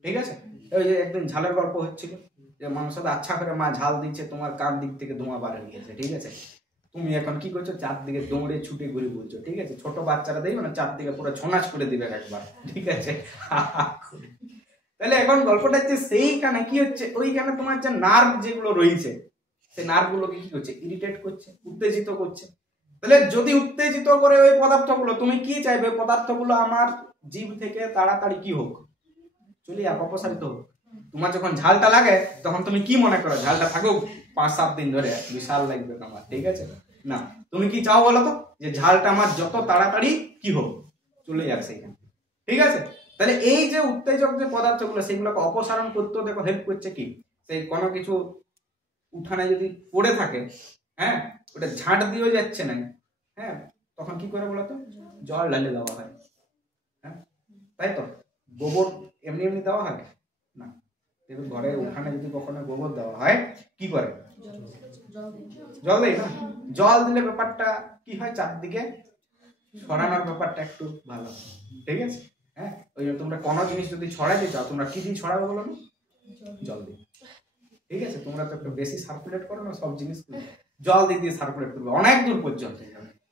ঠিক আছে, ওই যে একদিন ঝালের গল্প হচ্ছিল যে মাংসটা আচ্ছা করে মা ঝাল দিচ্ছে, তোমার কান দিক থেকে ধোঁয়া বার হয়ে গেছে। ঠিক আছে, তুমি এখন কি করছো, চারদিকে দৌড়ে ছুটে ঘুরে বলছো। ঠিক আছে, ছোট বাচ্চারা দেখবে না চারদিকে পুরো ছোনাচ করে দিবে একবার। ঠিক আছে, তাহলে এখন গল্পটা হচ্ছে সেইখানে কি হচ্ছে, ওইখানে তোমার যে নার্ভ যেগুলো রয়েছে সেই নার্ভ গুলোকে কি করছে, ইরিটেট করছে, উত্তেজিত করছে। তাহলে যদি উত্তেজিত করে ওই পদার্থগুলো, তুমি কি চাইবে পদার্থগুলো আমার জীব থেকে তাড়াতাড়ি কি হোক, চলে অপসারিত হোক। তোমার যখন ঝালটা লাগে তখন তুমি কি মনে করো, ঝালটা থাকুক 5-7 দিন ধরে, বিশাল লাগবে তোমার। ঠিক আছে, না তুমি কি চাও বলো তো, যে ঝালটা আমার যত তাড়াতাড়ি কি হোক চলে যাক সেইখানে। ঠিক আছে, তাহলে এই যে উত্তেজক যে পদার্থগুলো সেগুলোকে অপসারণ করতে দেখো হেল্প করছে কি, সেই কোনো কিছু উঠানে যদি পড়ে থাকে, হ্যাঁ, ওটা ঝাঁট দিয়েও যাচ্ছে না, হ্যাঁ, তখন কি করে বলতো, জল ঢালে দেওয়া হয়। হ্যাঁ, তাই তো? গোবর এমনি এমনি দেওয়া হয় না, দেখবে ঘরে উঠানে যদি কখনো গোবর দেওয়া হয় কি করে, জল দেয় না। জল দিলে ব্যাপারটা কি হয়, চারদিকে ছড়ানোর ব্যাপারটা একটু ভালো। ঠিক আছে, হ্যাঁ, ওই তোমরা কোনো জিনিস যদি ছড়াইতে চাও তোমরা কি দিয়ে ছড়াবে বলো না, জল দিয়ে। ঠিক আছে, তোমরা তো একটু বেশি সার্কুলেট করো না সব জিনিসগুলো, জল দিয়ে সার্কুলেট করবে অনেক দূর পর্যন্ত।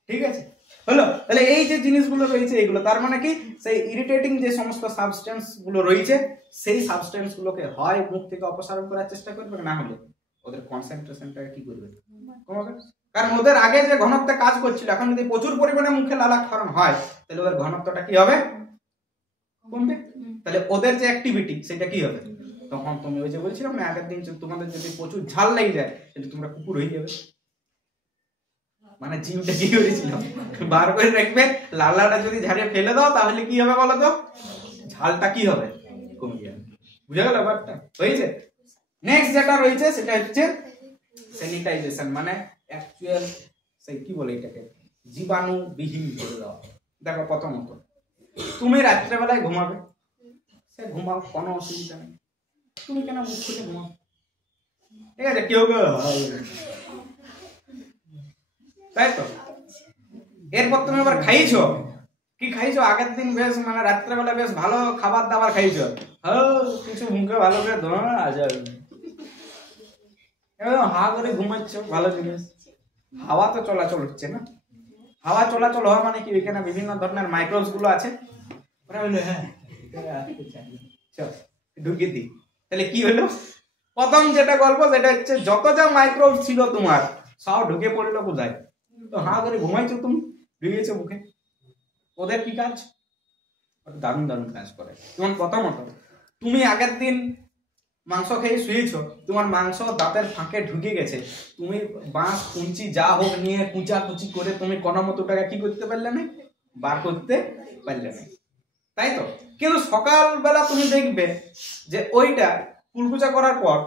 ঠিক আছে, হলো? তাহলে এই যে জিনিসগুলো রয়েছে এগুলো তার মানে কি, সেই ইরিটেটিং যে সমস্ত সাবস্টেন্স গুলো রয়েছে সেই সাবস্টেন্স গুলোকে হয় মুখ থেকে অপসারণ করার চেষ্টা করবে, না হলে ওদের কনসেন্ট্রেশনটাকে কি করবে, কমাবে। কারণ ওদের আগে যে ঘনত্বে কাজ করছিল, এখন যদি প্রচুর পরিমাণে মুখে লালাক্ষরণ হয় তাহলে ওদের ঘনত্বটা কি হবে, কমবে। তাহলে ওদের যে অ্যাক্টিভিটি সেটা কি হবে, তখন তুমি ওই যে বলছিলাম না আগের দিন, তোমাদের যদি প্রচুর ঝাল লেগে যায় তাহলে তোমরা কুকুর হয়ে যাবে। মানে জিমটা কি করেছিল, বার করে রাখবে, লালাটা যদি ঝাড়িয়ে ফেলে দাও তাহলে কি হবে বলো তো, ঝালটা কি হবে, কমে যাবে। বুঝা গেল ব্যাপারটা? হয়েছে। নেক্সট যেটা রয়েছে সেটা হচ্ছে স্যানিটাইজেশন, মানে অ্যাকচুয়াল সেই কি বলে এটাকে, জীবাণুবিহীন করে দেওয়া। দেখো প্রথমত তুমি রাত্রেবেলায় ঘুমাবে, সে ঘুমাও, কোনো অসুবিধা নেই, তুমি কেন মুখ খুলে ঘুমাও। ঠিক আছে, কেউ কেউ তাই তো। এরপর তুমি আবার খাইছো, কি খাইছো, আগের দিন বেশ মানে রাত্রেবেলা বেশ ভালো খাবার দাবার খাইছো, কিছু মুখে ভালো করে ধোয়া আছে, হা করে ঘুমাচ্ছ, ভালো জিনিস। হাওয়া তো চলাচল হচ্ছে না। হাওয়া চলাচল হওয়া মানে কি, এখানে বিভিন্ন ধরনের মাইক্রোবস গুলো আছে, ওরা হইলো হ্যাঁ চল ঢুকিয়ে দিই। তাহলে কি হলো, প্রথম যেটা গল্প সেটা হচ্ছে যত যা মাইক্রোবস ছিল তোমার সব ঢুকে পড়লো কোথায়, তো হা করে ঘুমাইছো তুমি, ঢুকেছো মুখে। ওদের কি কাজ, দারুণ দারুণ কাজ করে। যেমন প্রথমত তুমি আগের দিন মাংস খেয়ে শুয়েছো, তোমার মাংস দাঁতের ফাঁকে ঢুকে গেছে, তুমি বাঁশ কুঞ্চি যা হোক নিয়ে কুচাকুচি করে তুমি কোনো মতো টাকা কি করতে পারলে না, বার করতে পারলে না, তাই তো। কিন্তু সকালবেলা তুমি দেখবে যে ওইটা কুলকুচা করার পর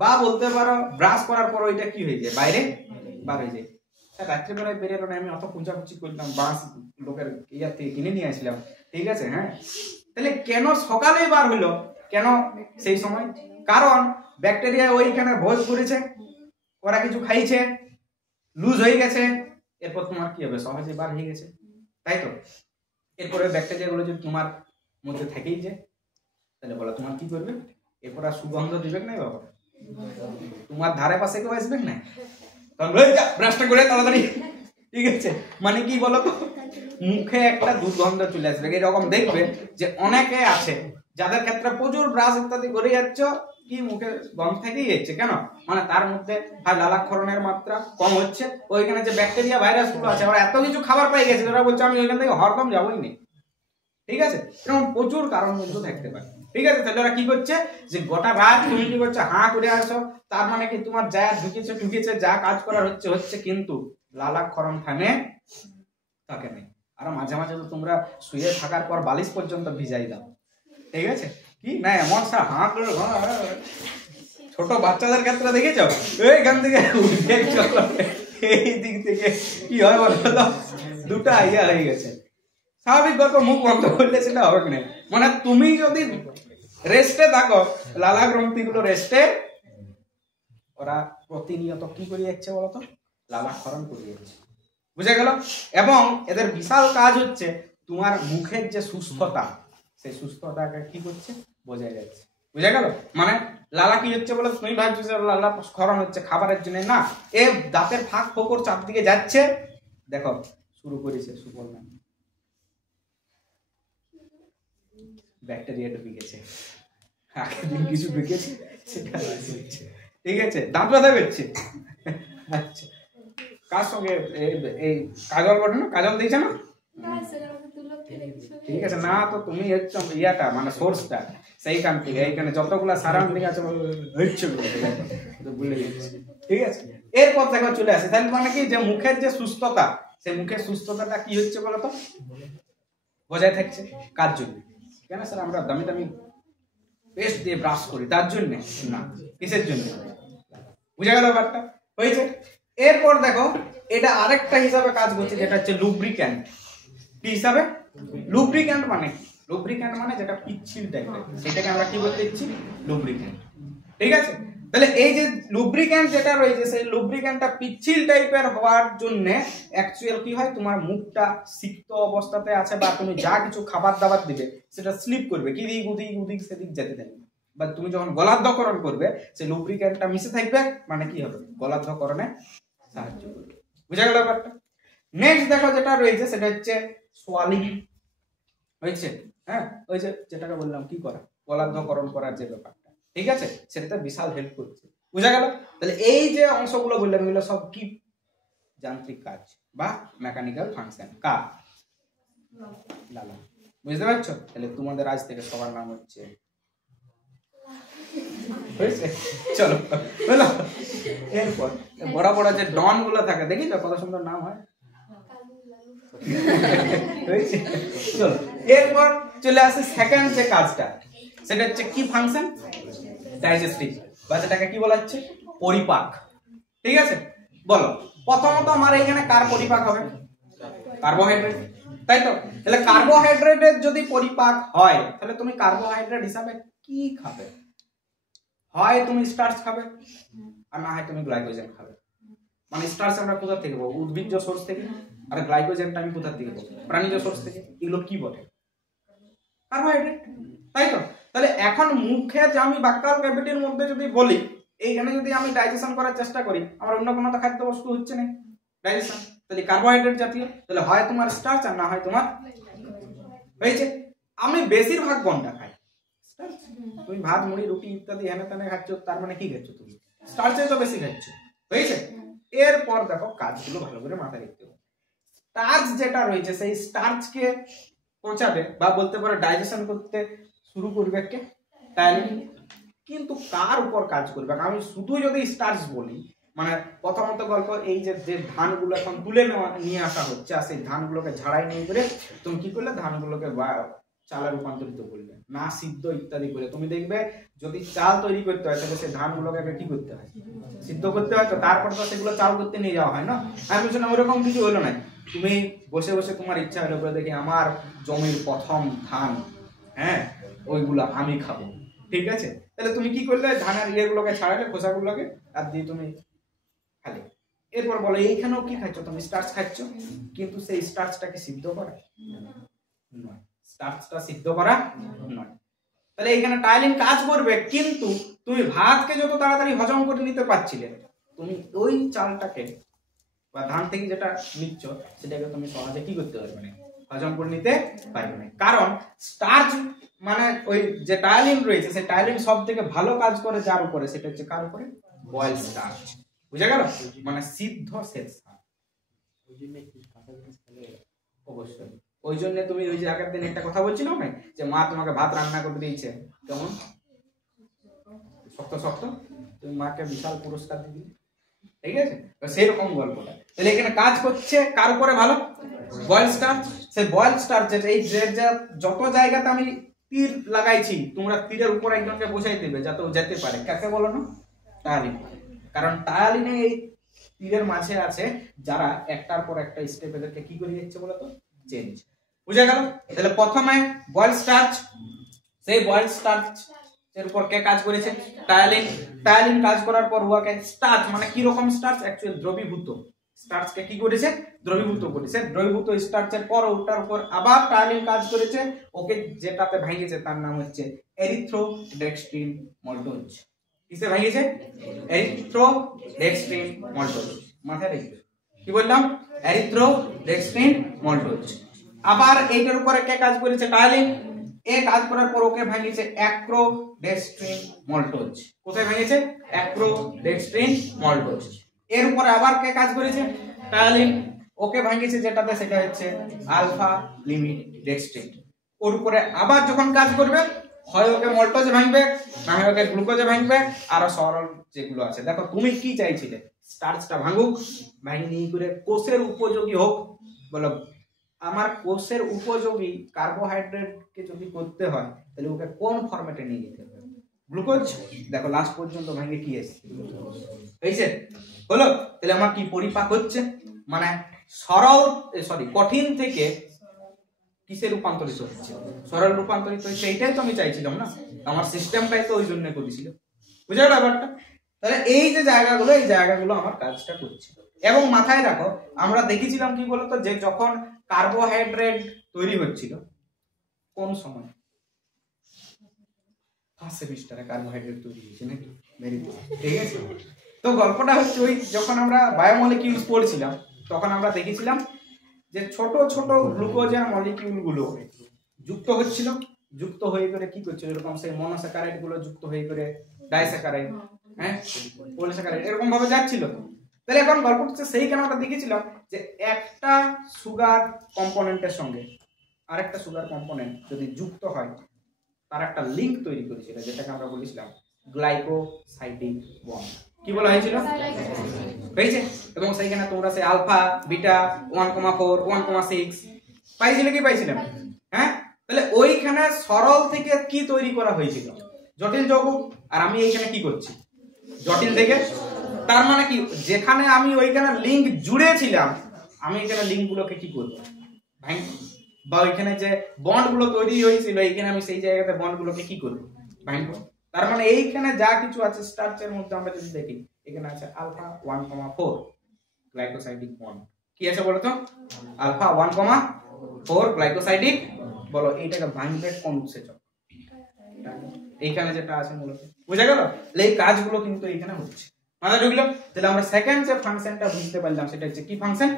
বা বলতে পারো ব্রাশ করার পর ওইটা কি হয়ে যায়, বাইরে বার হয়ে যায়। রাত্রিবেলায় বেরিয়ে না, আমি অত কুচাকুচি করলাম, বাঁশ লোকের ইয়ার থেকে কিনে নিয়ে আসলাম, ঠিক আছে হ্যাঁ। তাহলে কেন সকালেই বার হইলো, কেন সেই সময়, কারণ ব্যাকটেরিয়া ওইখানে ভোজ করেছে, ওরা কিছু খাইছে, লুজ হয়ে গেছে, এরপর তোমার কি হবে, সহজে বার হয়ে গেছে, তাই তো। এরপরে ব্যাকটেরিয়া গুলো যদি তোমার মধ্যে থেকেই যায়, তাহলে বলো তোমার কি করবে, এরপর আর সুগন্ধ দিবে না বাবা, তোমার ধারে পাশে কেউ আসবে না, তখন ব্রাশটা করে তাড়াতাড়ি, ঠিক আছে। মানে কি বলতো, মুখে একটা দুর্গন্ধ চলে আসবে। এরকম দেখবে যে অনেকে আছে যাদের ক্ষেত্রে প্রচুর ব্রাশ ইত্যাদি করে যাচ্ছ, কি মুখে গন্ধ থেকেই যাচ্ছে, কেন, মানে তার মধ্যে হয় লালাক্ষরণের মাত্রা কম হচ্ছে, ওইখানে যে ব্যাকটেরিয়া ভাইরাস গুলো আছে ওরা এত কিছু খাবার পাই গেছে, ওরা বলছে আমি ওইখান থেকে হরদম যাবোই না, ঠিক আছে। এরকম প্রচুর কারণ কিন্তু থাকতে পারে, ঠিক আছে। তাহলে ওরা কি করছে, যে গোটা রাত তুমি কি করছো, হাঁ করে আসো, তার মানে কি তোমার যা ঢুকেছে যা কাজ করার হচ্ছে, কিন্তু লালাক্ষরণ থামে থাকে নেই। আর মাঝে মাঝে তো তোমরা শুয়ে থাকার পর বালিশ পর্যন্ত ভিজাই দাও, ঠিক আছে, কি না এমন সা হাঁ করে, ছোট বাচ্চাদের ক্ষেত্রে দেখেছ, এইখান থেকে এই দিক থেকে কি হয় বলো, দুটা ইয়া হয়ে গেছে, স্বাভাবিক গল্প, মুখ বন্ধ করলে সেটা হবে না। মানে তুমি যদি রেস্টে থাকো, লালা গ্রন্থি গুলো রেস্টে, ওরা প্রতিনিয়ত কি করে যাচ্ছে বলতো, লালাক্ষরণ করে যাচ্ছে, বুঝে গেল। এবং এদের বিশাল কাজ হচ্ছে তোমার মুখের যে সুস্থতা, সেই সুস্থতাকে কি করছে, বোঝা যাচ্ছে, বুঝে গেল। মানে লালা কি হচ্ছে বলে তুমি ভাবছো যে লালা ক্ষরণ হচ্ছে খাবারের জন্য, না, এ দাঁতের ফাঁক ফোকর চারদিকে যাচ্ছে, দেখো শুরু করেছে সুপর্ণা, ব্যাকটেরিয়া ঢুকে গেছে, আগের দিন কিছু ঢুকেছে সেটা হচ্ছে, ঠিক আছে, দাঁত ব্যথা করছে, আচ্ছা কার সঙ্গে এই কাজল বটে না, কাজল দিয়েছে না, ঠিক আছে, না তো তুমি হচ্ছে ইয়াটা মানে সোর্সটা সেইখান থেকে, এইখানে যতগুলা সারাউন্ডিং আছে ভুলে যাচ্ছে, ঠিক আছে। এরপর দেখো চলে আসে, তাহলে মানে কি, যে মুখের যে সুস্থতা, সেই মুখের সুস্থতাটা কি হচ্ছে বলতো, বজায় থাকছে, কার জন্য, কেন স্যার আমরা দামি দামি পেস্ট দিয়ে ব্রাশ করি তার জন্য না, কিসের জন্য, বুঝা গেল ব্যাপারটা, হয়েছে। এরপর দেখো এটা আরেকটা হিসাবে কাজ করছে, যেটা হচ্ছে লুব্রিক্যান্ট। কি হিসাবে, লুব্রিক্যান্ট মানে কি, লুব্রিক্যান্ট মানে যেটা পিচ্ছিল টাইপের, সেটাকে আমরা কি বলতে দিচ্ছি, লুব্রিক্যান্ট, ঠিক আছে। তাহলে এই যে লুব্রিক্যান্ট যেটা রয়েছে, সেই লুব্রিক্যান্টটা পিচ্ছিল টাইপের হওয়ার জন্য অ্যাকচুয়াল কি হয়, তোমার মুখটা সিক্ত অবস্থাতে আছে, বা তুমি যা কিছু খাবার দাবার দিবে সেটা স্লিপ করবে, কি দিক উদিক উদিক সেদিক যেতে থাকবে, বা তুমি যখন গলার্ধকরণ করবে সেই লুব্রিক্যান্টটা মিশে থাকবে, মানে কি হবে, গলার্ধকরণে সাহায্য করবে, বুঝা গেল ব্যাপারটা। নেক্সট দেখো যেটা রয়েছে সেটা হচ্ছে সোয়ালিং, হয়েছে, হ্যাঁ, ওই যে যেটাকে বললাম কি করা, গলার্ধকরণ করার যে ব্যাপারটা, ঠিক আছে, সেটাতে বিশাল হেল্প করছে, বুঝা গেল। তাহলে এই যে অংশগুলো বললাম এগুলো সব কি যান্ত্রিক কাজ বা মেকানিক্যাল ফাংশন, কার, লালা, বুঝতে পারছো। তাহলে তোমাদের আজ থেকে সবার নাম হচ্ছে, চলো বলো। এরপর বড় বড় যে ডন গুলো থাকে দেখিছো কত সুন্দর নাম হয়, চলো। এরপর চলে আসে সেকেন্ড যে কাজটা, সেটা হচ্ছে কি ফাংশন, ডাইজেস্টিভ, বা যেটাকে কি বলা হচ্ছে, পরিপাক, ঠিক আছে। বলো প্রথমত আমার এখানে কার পরিপাক হবে, কার্বোহাইড্রেট, তাই তো। তাহলে কার্বোহাইড্রেটের যদি পরিপাক হয়, তাহলে তুমি কার্বোহাইড্রেট হিসাবে কি খাবে, হয় তুমি স্টার্চ খাবে, আর না হয় তুমি গ্লাইকোজেন খাবে। মানে স্টার্চ আমরা কোথা থেকে পাবো, উদ্ভিজ্জ সোর্স থেকে, আর গ্লাইকোজেনটা আমি কোথা থেকে পাবো, প্রাণীজ সোর্স থেকে। এগুলো কি বলে, কার্বোহাইড্রেট, তাই তো। তাহলে এখন মুখে যে আমি বাক্কাল ক্যাভিটির মধ্যে যদি বলি, এইখানে যদি আমি ডাইজেশন করার চেষ্টা করি, আমার অন্য কোনো তো খাদ্য বস্তু হচ্ছে না, ডাইজেশন। তাহলে কার্বোহাইড্রেট জাতীয়, তাহলে হয় তোমার স্টার্চ আর না হয় তোমার হয়েছে। আমি বেশিরভাগ কোনটা খাই? স্টার্চ। তুমি ভাত মুড়ি রুটি ইত্যাদি হেনে তেনে খাচ্ছ, তার মানে কি খাচ্ছ তুমি? স্টার্চে তো বেশি খাচ্ছ, হয়েছে। এরপর দেখো কাজগুলো ভালো করে মাথায় রাখতে হবে। স্টার্চ যেটা রয়েছে সেই স্টার্চকে পচাবে বা বলতে পারো ডাইজেশন করতে শুরু করবে কে? টাইলিন। কিন্তু কার উপর কাজ করবে? আমি শুধু যদি স্টার্চ বলি, মানে প্রথমত গল্প এই যে ধানগুলো এখন তুলে নিয়ে আসা হচ্ছে, আর সেই ধানগুলোকে ঝাড়াই নিয়ে করে তুমি কি করলে? ধানগুলোকে চালে রূপান্তরিত করলে, না সিদ্ধ ইত্যাদি করে। তুমি দেখবে যদি চাল তৈরি করতে হয় তাহলে সেই ধানগুলোকে কি করতে হয়? সিদ্ধ করতে হয়, তো তারপর তো সেগুলো চাল করতে নিয়ে যাওয়া হয় না। আমি বলছি না ওরকম কিছু হলো না। তুমি বসে বসে তোমার ইচ্ছা হলো করে দেখি আমার জমির প্রথম ধান, হ্যাঁ ওইগুলো আমি খাবো, ঠিক আছে। তাহলে তুমি কি করলে? ধানের ইয়েগুলোকে ছাড়ালে, খোসাগুলোকে, আর দিয়ে তুমি খালে। এরপর বলো এইখানেও কি খাচ্ছ তুমি? স্টার্চ খাচ্ছ, কিন্তু সেই স্টার্চটাকে সিদ্ধ করা নয়, স্টার্চটা সিদ্ধ করা নয়। তাহলে এখানে টাইলিন কাজ করবে, কিন্তু তুমি ভাতকে যত তাড়াতাড়ি হজম করে নিতে পারছিলে, তুমি ওই চালটাকে বা ধান থেকে যেটা নিচ্ছ সেটাকে তুমি সহজে কি করতে পারবে না? হজম করে নিতে পারবে না। কারণ স্টার্চ মানে ওই যে টাইলিন রয়েছে, সেই টাইলিন সব থেকে ভালো কাজ করে যার উপরে, সেটা হচ্ছে কার উপরে? Boil starch. বুঝা গেল? মানে সিদ্ধ শ্বেতসার। অবশ্যই ওই জন্য তুমি ওই যে আগের দিন একটা কথা বলছিল না যে মা তোমাকে ভাত রান্না করে দিয়েছে, কেমন শক্ত শক্ত, তুমি মাকে বিশাল পুরস্কার দিবি, ঠিক আছে। সেরকম গল্পটা। তাহলে এখানে কাজ করছে কার উপরে ভালো? Boil starch. সেই বয়েল স্টার্চ এই যে যত জায়গাতে আমি তীর লাগাইছি, তোমরা তীরের উপর একজনকে বসাই দেবে যাতে ও যেতে পারে। কাকে বলো না? টায়ালিন। কারণ টায়ালিনে এই তীরের মাঝে আছে যারা একটার পর একটা স্টেপ এদেরকে কি করে যাচ্ছে বলো তো? চেঞ্জ। বুঝা গেল? তাহলে প্রথমে বয়েল স্টার্চ, সেই বয়েল স্টার্চ এর উপর কে কাজ করেছে? টায়ালিন। টায়ালিন কাজ করার পর ওকে স্টার্চ, মানে কি রকম স্টার্চ? অ্যাকচুয়ালি দ্রবীভূত স্টার্চকে কি করেছে? দ্রবীভূত করেছে। দ্রবীভূত স্টার্চের পর ওটার উপর আবার টায়ালিন কাজ করেছে, ওকে যেটাতে ভাঙিয়েছে তার নাম হচ্ছে এরিথ্রোডেক্সট্রিন মল্টোজ। কিসে ভাঙিয়েছে? এরিথ্রোডেক্সট্রিন মল্টোজ। মাথায় রাখবে কি বললাম? এরিথ্রোডেক্সট্রিন মল্টোজ। আবার এইটার উপরে কে কাজ করেছে? টায়ালিন। এ কাজ করার পর ওকে ভাঙিয়েছে অ্যাক্রোডেক্সট্রিন মল্টোজ। কোথায় ভাঙিয়েছে? অ্যাক্রোডেক্সট্রিন মল্টোজ। এর উপরে আবার কে কাজ করেছে? টায়ালিন। ওকে ভাঙিয়েছে যেটাতে, সেটা হচ্ছে আলফা লিমিট ডেক্সট্রিন। ওর উপরে আবার যখন কাজ করবে, হয় ওকে মল্টোজে ভাঙবে, না হয় ওকে গ্লুকোজে ভাঙবে, আরো সরল যেগুলো আছে। দেখো তুমি কি চাইছিলে? স্টার্চটা ভাঙুক, ভাঙি নিয়ে করে কোষের উপযোগী হোক। বলো আমার কোষের উপযোগী কার্বোহাইড্রেটকে যদি করতে হয় তাহলে ওকে কোন ফরম্যাটে নিয়ে যেতে হবে? গ্লুকোজ। দেখো লাস্ট পর্যন্ত ভাঙে কি এসেছে? হয়েছে? হলো? তাহলে আমার কি পরিপাক হচ্ছে? মানে কঠিন থেকে কিসে রূপান্তরিত হচ্ছে? সরল রূপান্তরিত হচ্ছে। এইটাই তো আমি চাইছিলাম না, আমার সিস্টেমটাই তো ওই জন্য করেছিল। বুঝা গেল ব্যাপারটা? তাহলে এই যে জায়গাগুলো, এই জায়গাগুলো আমার কাজটা করছে। এবং মাথায় রাখো আমরা দেখেছিলাম কি বলতো, যে যখন কার্বোহাইড্রেট তৈরি হচ্ছিল কোন সময়? ফার্স্ট সেমিস্টারে কার্বোহাইড্রেট তৈরি হয়েছে নাকি? ভেরি গুড, ঠিক আছে। তো গল্পটা হচ্ছে ওই যখন আমরা বায়োমলিকিউলস পড়ছিলাম তখন আমরা দেখেছিলাম যে ছোট ছোট গ্লুকোজের মলিকিউল গুলো যুক্ত হচ্ছিল, যুক্ত হয়ে করে কি করছিল? এরকম সেই মনোস্যাকারাইড গুলো যুক্ত হয়ে করে ডাইস্যাকারাইড, হ্যাঁ পলিস্যাকারাইড, এরকম ভাবে যাচ্ছিল। তাহলে এখন গল্প হচ্ছে সেইখানে আমরা দেখেছিলাম যে একটা সুগার কম্পোনেন্টের সঙ্গে আরেকটা সুগার কম্পোনেন্ট যদি যুক্ত হয় তার একটা লিংক তৈরি করেছিল, যেটাকে আমরা বলেছিলাম গ্লাইকোসাইডিক বন্ড। কি বলা হয়েছিল? হয়েছে। এবং সেইখানে তোমরা সেই আলফা বিটা 1,4 1,6 পাইছিলে কি পাইছিলে? হ্যাঁ। তাহলে ওইখানে সরল থেকে কি তৈরি করা হয়েছিল? জটিল যৌগ। আর আমি এইখানে কি করছি? জটিল থেকে। তার মানে কি, যেখানে আমি ওইখানে লিংক জুড়েছিলাম আমি এখানে লিংক গুলোকে কি করবো? বা ওইখানে যে বন্ড গুলো তৈরি হয়েছিল এইখানে আমি সেই জায়গাতে বন্ড গুলোকে কি করবো? ভাঙবো। তার মানে এইখানে যা কিছু আছে স্টার্চের মধ্যে আমরা যদি দেখি, এখানে আছে আলফা 1,4 গ্লাইকোসাইডিক বন্ড। কি আছে বলো তো? Alpha 1,4 glycosidic. বলো এইটাকে ভাঙবে কোন উৎসেচক? এইখানে যেটা আছে মূলত। বুঝা গেল? এই কাজগুলো কিন্তু এইখানে হচ্ছে। মাথা ঢুকলো? তাহলে আমরা সেকেন্ড যে ফাংশনটা বুঝতে পারলাম সেটা হচ্ছে কি ফাংশন?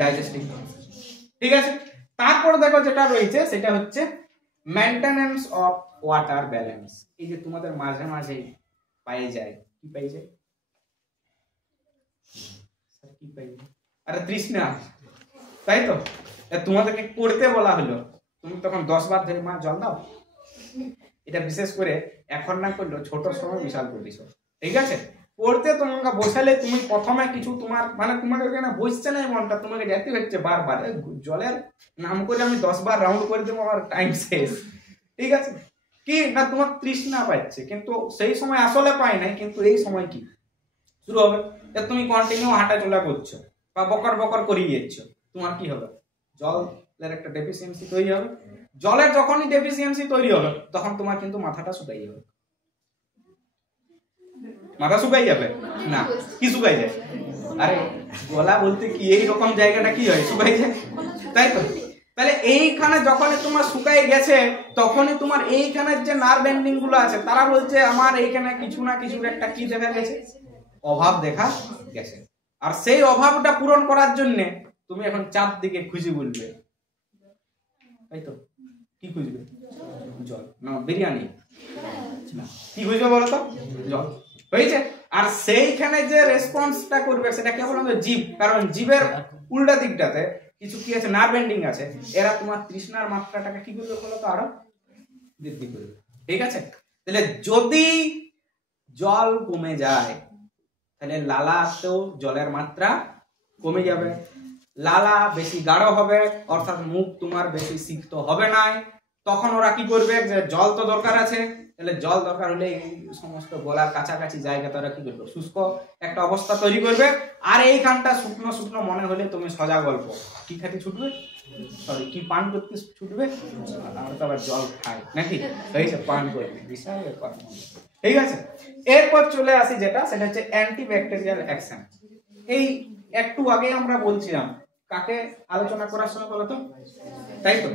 Digestive function. ঠিক আছে, তারপর দেখো যেটা রয়েছে সেটা হচ্ছে মেইনটেনেন্স অফ ওয়াটার ব্যালেন্স। এই যে তোমাদের মাঝে মাঝে পাই যায়, কি পাই যায়? কি পাই যায়? আরে তৃষ্ণা, তাই তো? তোমাদেরকে পড়তে বলা হলো, তুমি তখন 10 বার ধরে মা জল দাও। এটা বিশেষ করে এখন না করলেও ছোট সময় বিশাল করিস। ঠিক আছে, পড়তে তোমাকে বসালে তুমি প্রথমে কিছু তোমার মানে তোমাকে কেন বসছে না মনটা, তোমাকে যেতে হচ্ছে বারবার। জলের নাম করে আমি 10 বার রাউন্ড করে দেবো, আমার টাইম শেষ। ঠিক আছে, কি না তোমার তৃষ্ণা পাচ্ছে, কিন্তু সেই সময় আসলে পাই নাই, কিন্তু এই সময় কি শুরু হবে? তুমি কন্টিনিউ হাঁটা চলা করছো বা বকর বকর করিয়ে যাচ্ছ, তোমার কি হবে? জলের একটা ডেফিসিয়েন্সি তৈরি হবে। জলের যখনই ডেফিসিয়েন্সি তৈরি হবে তখন তোমার কিন্তু মাথাটা শুকাই যাবে। মাথা শুকাই যাবে না, কি শুকাই যায়? আরে গলা বলতে কি এই রকম জায়গাটা কি হয়, শুকাই যায়, তাই তো? তাহলে এইখানে যখনই তোমার শুকাই গেছে তখনই তোমার এইখানের যে নার্ভ এন্ডিং গুলো আছে তারা বলছে আমার এইখানে কিছু না কিছু একটা কি দেখা গেছে, অভাব দেখা গেছে। আর সেই অভাবটা পূরণ করার জন্য তুমি এখন চারদিকে খুঁজে বলবে, তাই তো? কি খুঁজবে? জল না বিরিয়ানি না, কি খুঁজবে বলো তো? জল। হয়েছে? আর সেইখানে যে রেসপন্সটা করবে সেটা কেবল আমাদের জীব, কারণ জীবের উল্টা দিকটাতে কিছু কি আছে, নার্ভ এন্ডিং আছে, এরা তোমার তৃষ্ণার মাত্রাটাকে কি করবে বলো তো? আরো বৃদ্ধি করবে। ঠিক আছে, তাহলে যদি জল কমে যায় তাহলে লালাতেও জলের মাত্রা কমে যাবে, লালা বেশি গাঢ় হবে, অর্থাৎ মুখ তোমার বেশি সিক্ত হবে না। তখন ওরা কি করবে, যে জল তো দরকার আছে, তাহলে জল দরকার হলে এই সমস্ত গলার কাছাকাছি জায়গা তারা কি করবে, শুষ্ক একটা অবস্থা তৈরি করবে। আর এইখানটা শুকনো শুকনো মনে হলে তুমি সজা গল্প কি খেতে ছুটবে, সরি কি পান করতে ছুটবে, আমরা তো আবার জল খাই নাকি, হয়েছে পান করতে বিশাল ব্যাপার। ঠিক আছে, এরপর চলে আসি যেটা, সেটা হচ্ছে অ্যান্টিব্যাকটেরিয়াল অ্যাকশন। এই একটু আগে আমরা বলছিলাম, কাকে আলোচনা করার সময় বলতো, তাই তো,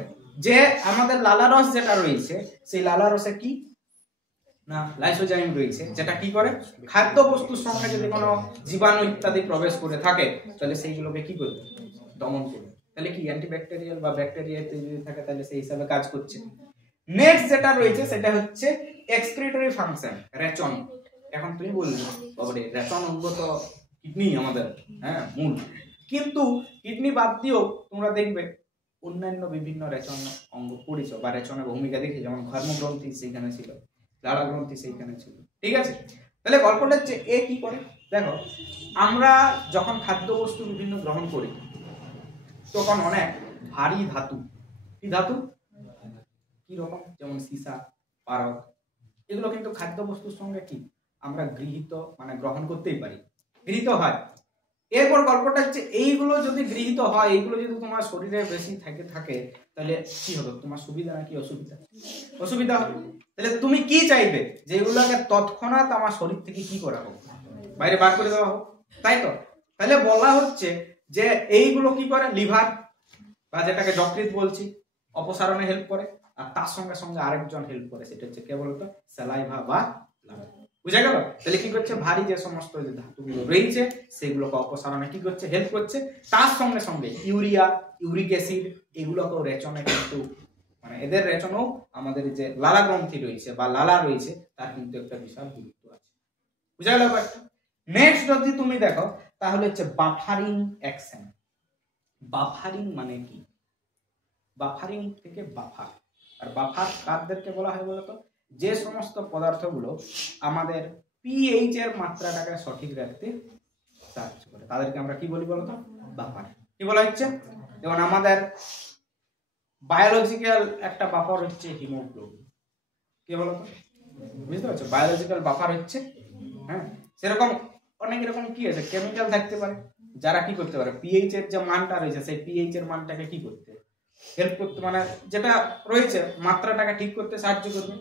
যে আমাদের লালারস যেটা রয়েছে সেই লালারসে কি না লাইসোজাইম রয়েছে, যেটা কি করে খাদ্য বস্তুর সঙ্গে যদি কোনো জীবাণু ইত্যাদি প্রবেশ করে থাকে তাহলে সেইগুলোকে কি করবে, দমন করবে। তাহলে কি অ্যান্টিব্যাকটেরিয়াল বা ব্যাকটেরিয়া যদি থাকে তাহলে সেই হিসাবে কাজ করছে। নেক্সট যেটা রয়েছে সেটা হচ্ছে এক্সক্রিটরি ফাংশন, রেচন। এখন তুমি বললি বাবারে রেচন অঙ্গ তো কিডনি আমাদের, হ্যাঁ মূল, কিন্তু কিডনি বাদ দিয়েও তোমরা দেখবে অন্যান্য বিভিন্ন রেচন অঙ্গ পড়েছ বা রেচনের ভূমিকা দেখে, যেমন ধর্মগ্রন্থি সেইখানে ছিল, লালা গ্রন্থি সেইখানে ছিল। ঠিক আছে, তাহলে গল্পটা হচ্ছে এ কি করে দেখো, আমরা যখন খাদ্য বস্তু বিভিন্ন গ্রহণ করি তখন অনেক ভারী ধাতু, কি ধাতু কি রকম, যেমন সীসা, পারদ, এগুলো কিন্তু খাদ্য বস্তুর সঙ্গে কি আমরা গৃহীত মানে গ্রহণ করতেই পারি, গৃহীত হয়। এরপর গল্পটা হচ্ছে এইগুলো যদি গৃহীত হয়, এইগুলো যদি তোমার শরীরে বেশি থাকে তাহলে কি হবে, তোমার সুবিধা নাকি অসুবিধা? অসুবিধা হবে। তাহলে তুমি কি চাইবে, যে এগুলোকে তৎক্ষণাৎ আমার শরীর থেকে কি করা হোক, বাইরে বার করে দেওয়া হোক, তাই তো? তাহলে বলা হচ্ছে যে এইগুলো কি করে, লিভার বা যেটাকে যকৃৎ বলছি অপসারণে হেল্প করে, আর তার সঙ্গে সঙ্গে আরেকজন হেল্প করে, সেটা হচ্ছে কে বলতো, স্যালাইভা বা লালা। বুঝা গেল? তাহলে কি করছে, ভারী যে সমস্ত ধাতুগুলো রয়েছে সেগুলোকে অপসারণে কি করছে, হেল্প করছে। তার সঙ্গে সঙ্গে ইউরিয়া, ইউরিক অ্যাসিড, এগুলোকেও রেচনে কিন্তু মানে এদের রেচনও আমাদের যে লালা গ্রন্থি রয়েছে বা লালা রয়েছে তার কিন্তু একটা বিশাল গুরুত্ব আছে। বুঝা গেল? নেক্সট যদি তুমি দেখো তাহলে হচ্ছে বাফারিং অ্যাকশন। বাফারিং মানে কি, বাফারিং থেকে বাফার, আর বাফার কাদেরকে বলা হয় বলতো, যে সমস্ত পদার্থগুলো আমাদের পিএইচ এর মাত্রাটাকে সঠিক রাখতে সাহায্য করে তাদেরকে আমরা কি বলি বলতো, বাফার। কি বলা হচ্ছে, যেমন আমাদের বায়োলজিক্যাল একটা বাফার হচ্ছে হিমোগ্লোবিন, কি বলতো, বুঝতে পারছো? বায়োলজিক্যাল বাফার হচ্ছে, হ্যাঁ সেরকম অনেক রকম কি আছে কেমিক্যাল থাকতে পারে যারা কি করতে পারে, পিএইচ এর যে মানটা রয়েছে সেই পিএইচ এর মানটাকে কি করতে হেল্প করতে, মানে যেটা রয়েছে মাত্রাটাকে ঠিক করতে সাহায্য করবে।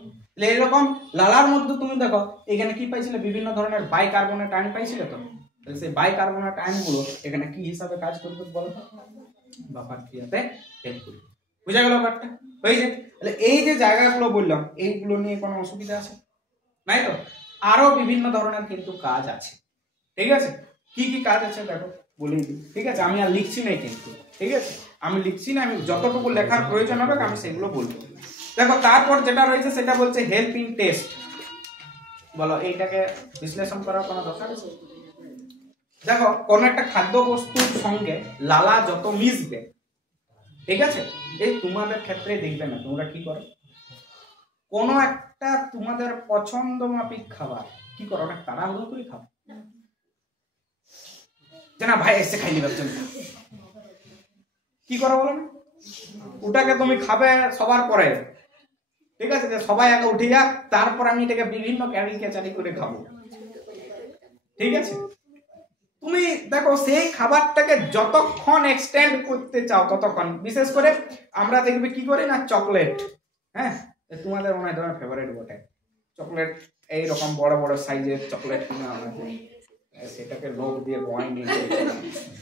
এরকম লালার মধ্যে তুমি দেখো এখানে কি পাইছিলে, বিভিন্ন ধরনের বাইকার্বনেট আয়ন পাইছিলে, তো তাহলে সেই বাইকার্বনেট আয়নগুলো এখানে কি হিসাবে কাজ করবে বলো, বাফার ক্রিয়াতে হেল্প করবে। বুঝা গেল ব্যাপারটা? হয়েছে? তাহলে এই যে জায়গাগুলো বললাম এইগুলো নিয়ে কোনো অসুবিধা আছে নাই তো? আরো বিভিন্ন ধরনের কিন্তু কাজ আছে, ঠিক আছে, কি কি কাজ আছে দেখো বলেই দিই। ঠিক আছে, আমি আর লিখছি না কিন্তু, ঠিক আছে আমি লিখছি না, আমি যতটুকু লেখার প্রয়োজন হবে আমি সেগুলো বলবো। দেখো তারপর যেটা রয়েছে সেটা বলছে হেল্প ইন টেস্ট। বলো এইটাকে বিশ্লেষণ করার কোনো দরকার আছে? দেখো কোন একটা খাদ্য বস্তুর সঙ্গে লালা যত মিশবে, ঠিক আছে, এই তোমাদের ক্ষেত্রে দেখবে না তোমরা কি করো, কোন একটা তোমাদের পছন্দ মাফিক খাবার কি করো, অনেক তাড়াহুড়ো করে খাও, যে না ভাই এসে খাই নিবে, কি করো বলো না, ওটাকে তুমি খাবে সবার পরে, ঠিক আছে, যে সবাই আগে উঠে যাক তারপর আমি এটাকে বিভিন্ন ক্যারি করে খাবো, ঠিক আছে। তুমি দেখো সেই খাবারটাকে যতক্ষণ এক্সটেন্ড করতে চাও ততক্ষণ, বিশেষ করে আমরা দেখবে কি করি না, চকলেট, হ্যাঁ তোমাদের মনে হয় তোমার ফেভারিট বটে চকলেট, এইরকম বড় বড় সাইজের চকলেট কিনা আমাদের, সেটাকে লোভ দিয়ে বয় নিয়ে,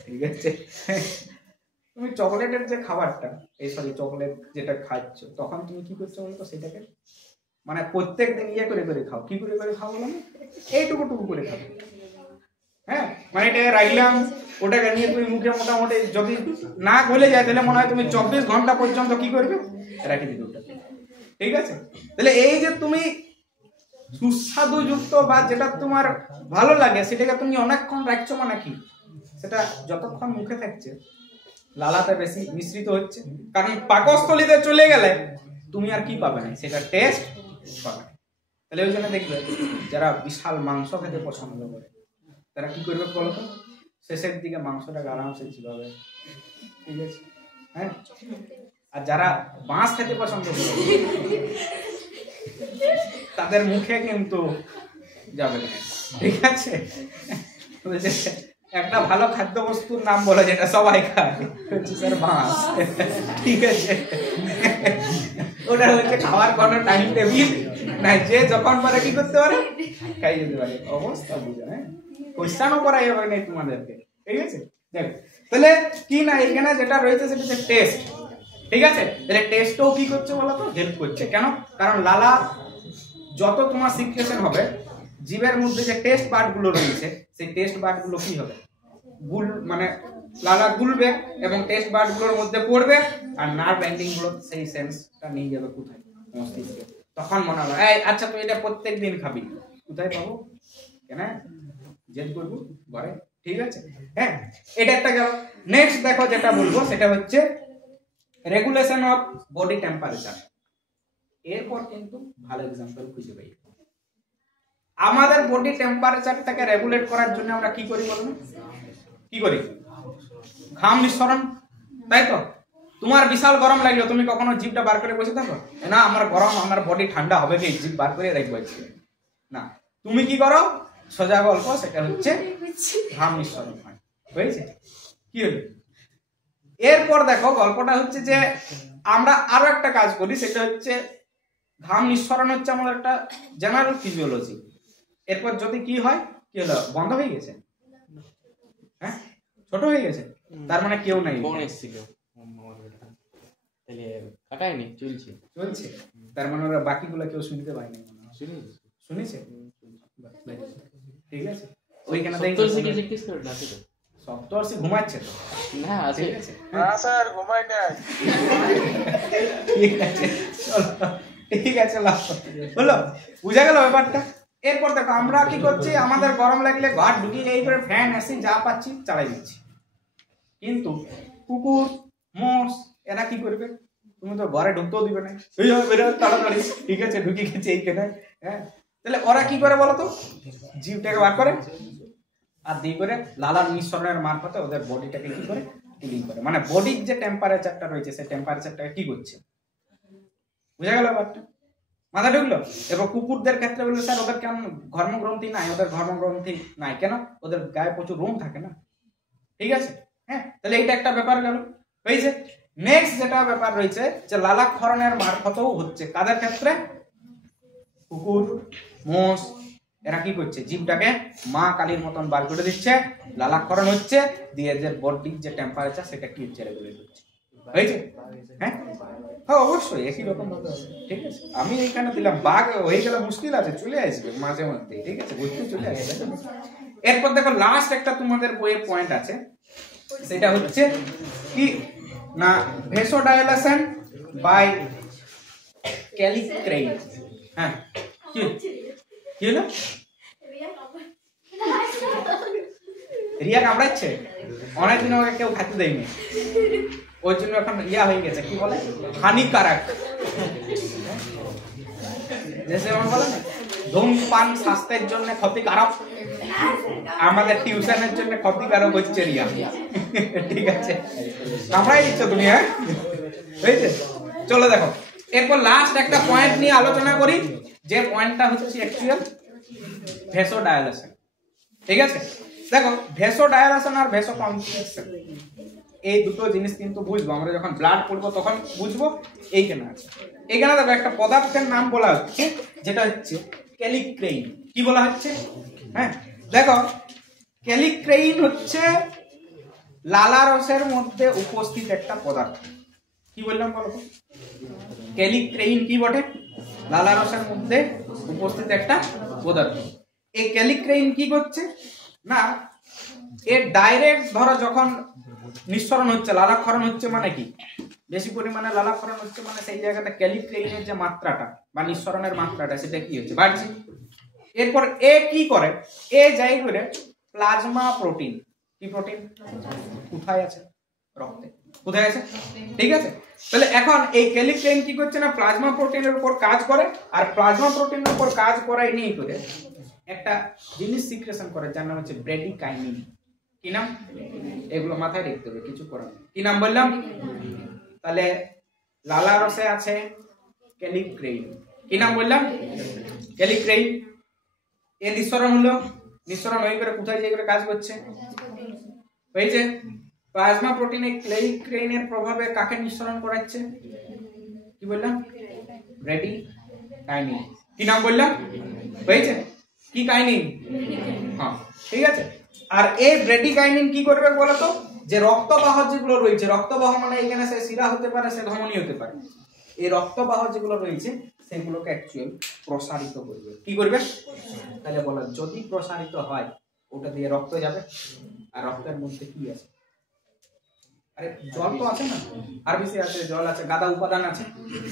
ঠিক আছে। তুমি চকলেটের যে খাবারটা, এই সরি চকলেট যেটা খাচ্ছ, তখন তুমি কি করছো বলতো, সেটাকে মানে প্রত্যেক দিন ইয়ে করে করে খাও, কি করে করে খাও বলো, এইটুকু টুকু করে খাও, হ্যাঁ মানে এটা রাখলাম, ওটাকে নিয়ে তুমি মুখে মোটামুটি যদি না গলে যায় তাহলে মনে হয় তুমি 24 ঘন্টা পর্যন্ত কি করবে, রাখি দিবে ওটা, ঠিক আছে। তাহলে এই যে তুমি সুস্বাদু যুক্ত বা যেটা তোমার ভালো লাগে সেটাকে তুমি অনেকক্ষণ রাখছো, মানে কি সেটা যতক্ষণ মুখে থাকছে লালাতে বেশি মিশ্রিত হচ্ছে, কারণ পাকস্থলীতে চলে গেলে তুমি আর কি পাবে না, সেটা টেস্ট পাবে না। তাহলে ওই জন্য দেখবে যারা বিশাল মাংস খেতে পছন্দ করে তারা কি করবে বলতো, শেষের দিকে মাংসটাকে আরামসে চিবাবে, ঠিক আছে, হ্যাঁ। আর যারা মাছ খেতে পছন্দ করে তাদের মুখে কিন্তু যাবে না, ঠিক আছে। একটা ভালো খাদ্য বস্তুর নাম বলে যেটা সবাই খায়, হচ্ছে স্যার মাছ, ঠিক আছে। ওটা হচ্ছে খাওয়ার কোনো টাইম টেবিল নাই, যে যখন পারে কি করতে পারে খাই যেতে পারে, অবস্থা বুঝে, হ্যাঁ কোশ্চেনও করাই হবে না তোমাদেরকে, ঠিক আছে। দেখো তাহলে কি না এখানে যেটা রয়েছে সেটা হচ্ছে টেস্ট, ঠিক আছে। তাহলে টেস্টও কি করছে বলো তো, হেল্প করছে, কেন, কারণ লালা যত তোমার সিক্রেশন হবে জিভের মধ্যে যে টেস্ট বার্ড গুলো রয়েছে সেই টেস্ট বার্ড গুলো কি হবে, গুল মানে লালা গুলবে এবং টেস্ট বার্ড গুলোর মধ্যে পড়বে, আর নার্ভ এন্ডিং গুলো সেই সেন্সটা নিয়ে যাবে কোথায়, মস্তিষ্কে, তখন মনে হবে এই আচ্ছা তুই এটা প্রত্যেক দিন খাবি, কোথায় পাবো, কেন জেদ করবো ঘরে, ঠিক আছে, হ্যাঁ এটা একটা গেল। নেক্সট দেখো যেটা বলবো সেটা হচ্ছে রেগুলেশন অফ বডি টেম্পারেচার। এরপর কিন্তু ভালো এক্সাম্পল খুঁজে পাই, আমাদের বডি টেম্পারেচারটাকে রেগুলেট করার জন্য আমরা কি করি বলুন, কি করি, ঘাম নিঃসরণ, তাই তো। তোমার বিশাল গরম লাগলো, তুমি কখনো জিভটা বার করে বসে থাকো না, আমার গরম, আমার বডি ঠান্ডা হবে কি, জিভ বার করে রাখবো না, তুমি কি করো, সোজা গল্প সেটা হচ্ছে ঘাম নিঃসরণ হয়, বুঝেছে কি হলো। এরপর দেখো গল্পটা হচ্ছে যে আমরা আরো একটা কাজ করি, সেটা হচ্ছে ঘাম নিঃসরণ হচ্ছে আমাদের একটা জেনারেল ফিজিওলজি। এরপর যদি কি হয়, কি হলো, বন্ধ হয়ে গেছে, হ্যাঁ ছোট হয়ে গেছে, তার মানে কেউ নাই, তাহলে কাটায়নি, চলছে চলছে, তার মানে ওরা বাকিগুলো কেউ শুনতে পায়নি, শুনেছে, ঠিক আছে। ওইখানে সপ্তর্ষি ঘুমাচ্ছে তো, না আছে, না স্যার ঘুমাই না, ঠিক আছে ঠিক আছে হলো, বুঝা গেল ব্যাপারটা। এরপর দেখো আমরা কি করছি, আমাদের গরম লাগলে ঘর ঢুকিয়ে এই করে ফ্যান এসি যা পাচ্ছি চালাই দিচ্ছি, কিন্তু কুকুর মোষ এরা কি করবে, তুমি তো ঘরে ঢুকতেও দিবে না, তাড়াতাড়ি, ঠিক আছে ঢুকে গেছে এইখানে, হ্যাঁ তাহলে ওরা কি করে বলতো, জিভটাকে বার করে আর দিয়ে করে লালার নিঃসরণের মারফতে ওদের বডিটাকে কি করে কুলিং করে, মানে বডির যে টেম্পারেচারটা রয়েছে সেই টেম্পারেচারটাকে কি করছে, বুঝা গেল ব্যাপারটা, মাথা ঢুকলো। এবার কুকুরদের ক্ষেত্রে বললো স্যার ওদের কেমন ঘর্মগ্রন্থি নাই, ওদের ঘর্মগ্রন্থি নাই কেন, ওদের গায়ে প্রচুর রোম থাকে না, ঠিক আছে, হ্যাঁ তাহলে এইটা একটা ব্যাপার গেল, হয়েছে। নেক্সট যেটা ব্যাপার রয়েছে যে লালাক্ষরণের মারফতেও হচ্ছে, কাদের ক্ষেত্রে, কুকুর মোষ এরা কি করছে, জীবটাকে মা কালীর মতন বার করে দিচ্ছে, লালাক্ষরণ হচ্ছে, দিয়ে যে বডির যে টেম্পারেচার সেটা কি হচ্ছে, রেগুলেট হচ্ছে, হয়েছে, হ্যাঁ হ্যাঁ অবশ্যই একই রকম ভাবে হবে, ঠিক আছে। আমি এইখানে দিলাম, বাঘ হয়ে গেলে মুশকিল আছে, চলে আসবে মাঝে মধ্যে, ঠিক আছে, বুঝতে চলে আসবে, এরপর দেখো লাস্ট একটা তোমাদের বইয়ে পয়েন্ট আছে, সেটা হচ্ছে কি না ভেসোডাইলেশন বাই ক্যালিক্রেইন। হ্যাঁ কি কি হলো? রিয়া কামড়াচ্ছে, অনেকদিন আগে কেউ খাইতে দেয়নি, ওই জন্য এখন ইয়া হয়ে গেছে, কি বলে হানিকারক। যেমন বলে না ধূমপান স্বাস্থ্যের জন্য ক্ষতিকারক, আমাদের টিউশনের জন্য ক্ষতিকারক হচ্ছে রিয়া। ঠিক আছে, কামড়াই দিচ্ছ তুমি, হ্যাঁ হয়েছে। চলো দেখো এরপর লাস্ট একটা পয়েন্ট নিয়ে আলোচনা করি, যে পয়েন্টটা হচ্ছে অ্যাকচুয়াল ভেসোডাইলেশন। ঠিক আছে, দেখো ভেসোডাইলেশন আর ভেসোকনস্ট্রিকশন এই দুটো জিনিস কিন্তু বুঝবো আমরা যখন ব্লাড পড়বো তখন বুঝবো। এইখানে আছে, এখানে দেখো একটা পদার্থের নাম বলা হচ্ছে যেটা হচ্ছে ক্যালিক্রেইন। কি বলা হচ্ছে? হ্যাঁ দেখো ক্যালিক্রেইন হচ্ছে লালারসের মধ্যে উপস্থিত একটা পদার্থ। কি বললাম বলো? ক্যালিক্রেইন কি বটে? লালারসের মধ্যে উপস্থিত একটা পদার্থ। এই ক্যালিক্রেইন কি করছে না, এর ডাইরেক্ট ধরো যখন নিঃসরণ হচ্ছে, লালাক্ষরণ হচ্ছে, মানে কি বেশি পরিমাণে লালাক্ষরণ হচ্ছে, মানে সেই জায়গাটা ক্যালিক্রেইনের যে মাত্রাটা বা নিঃসরণের মাত্রাটা সেটা কি হচ্ছে, বাড়ছে। এরপর এ কি করে, এ যাই করে প্লাজমা প্রোটিন। কি প্রোটিন? কোথায় আছে? রক্তে। কোথায় আছে? ঠিক আছে, তাহলে এখন এই ক্যালিক্রেইন কি করছে না, প্লাজমা প্রোটিনের উপর কাজ করে, আর প্লাজমা প্রোটিনের উপর কাজ করাই নিয়ে করে একটা জিনিস সিক্রেশন করে যার নাম হচ্ছে ব্রেডিকাইনিন। কি নাম? এগুলো মাথায় রাখতে হবে, কিছু করার নেই। কি নাম বললাম? তাহলে লালারসে আছে ক্যালিক্রেইন। কি নাম বললাম? ক্যালিক্রেইন। এ নিঃসরণ হলো, নিঃসরণ হয়ে করে কোথায় যাই করে কাজ করছে, হয়েছে প্লাজমা প্রোটিনে ক্যালিক্রেইনের প্রভাবে কাকে নিঃসরণ করাচ্ছে? কি বললাম? ব্রেডিকাইনিন। কি নাম বললাম? হয়েছে কি কাইনিন? হ্যাঁ ঠিক আছে। আর এই ব্রেডিকাইনিন কি করবে বলতো, যে রক্তবাহ যেগুলো রয়েছে, রক্তবাহ মানে এখানে সে শিরা হতে পারে, সে ধমনী হতে পারে, এই রক্তবাহ যেগুলো রয়েছে সেগুলোকে অ্যাকচুয়াল প্রসারিত করবে। কি করবে? তাহলে বলো যদি প্রসারিত হয় ওটা দিয়ে রক্ত যাবে, আর রক্তের মধ্যে কি আছে? আরে জল তো আছে না, আরবিসি আছে, জল আছে, গাদা উপাদান আছে।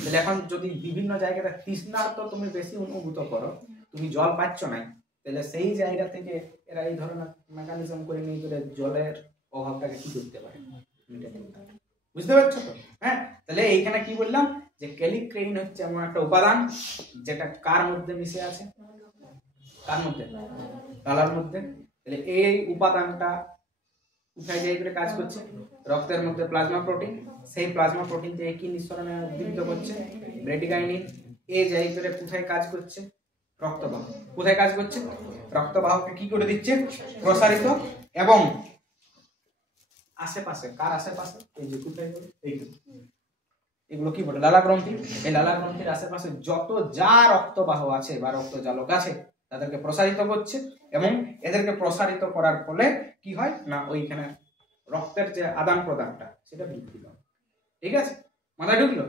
তাহলে এখন যদি বিভিন্ন জায়গাতে তৃষ্ণার্ত তুমি বেশি অনুভূত করো, তুমি জল পাচ্ছ না, তাহলে সেই জায়গা থেকে এরা এই ধরনের মেকানিজম করে নিয়ে করে জলের অভাবটাকে কি করতে পারে, বুঝতে পারছো তো? হ্যাঁ, তাহলে এইখানে কি বললাম যে ক্যালিক্রেইন হচ্ছে এমন একটা উপাদান যেটা কার মধ্যে মিশে আছে, কার মধ্যে? লালার মধ্যে। তাহলে এই উপাদানটা কোথায় যাই করে কাজ করছে? রক্তের মধ্যে প্লাজমা প্রোটিন, সেই প্লাজমা প্রোটিন থেকে কি নিঃসরণে উদ্দীপিত করছে? ব্রেডিকাইনিন। এই যাই করে কোথায় কাজ করছে? রক্তবাহ। কোথায় কাজ করছে? রক্তবাহকে কি করে দিচ্ছে? প্রসারিত। এবং আশেপাশে, কার আশেপাশে? এই যে কোথায়, এইগুলো, এগুলো কি বলে? লালা গ্রন্থি। এই লালা গ্রন্থির আশেপাশে যত যা রক্তবাহ আছে বা রক্তজালক আছে তাদেরকে প্রসারিত করছে, এবং এদেরকে প্রসারিত করার ফলে কি হয় না, ওইখানে রক্তের যে আদান প্রদানটা সেটা বৃদ্ধি পায়। ঠিক আছে, মাথায় ঢুকলো?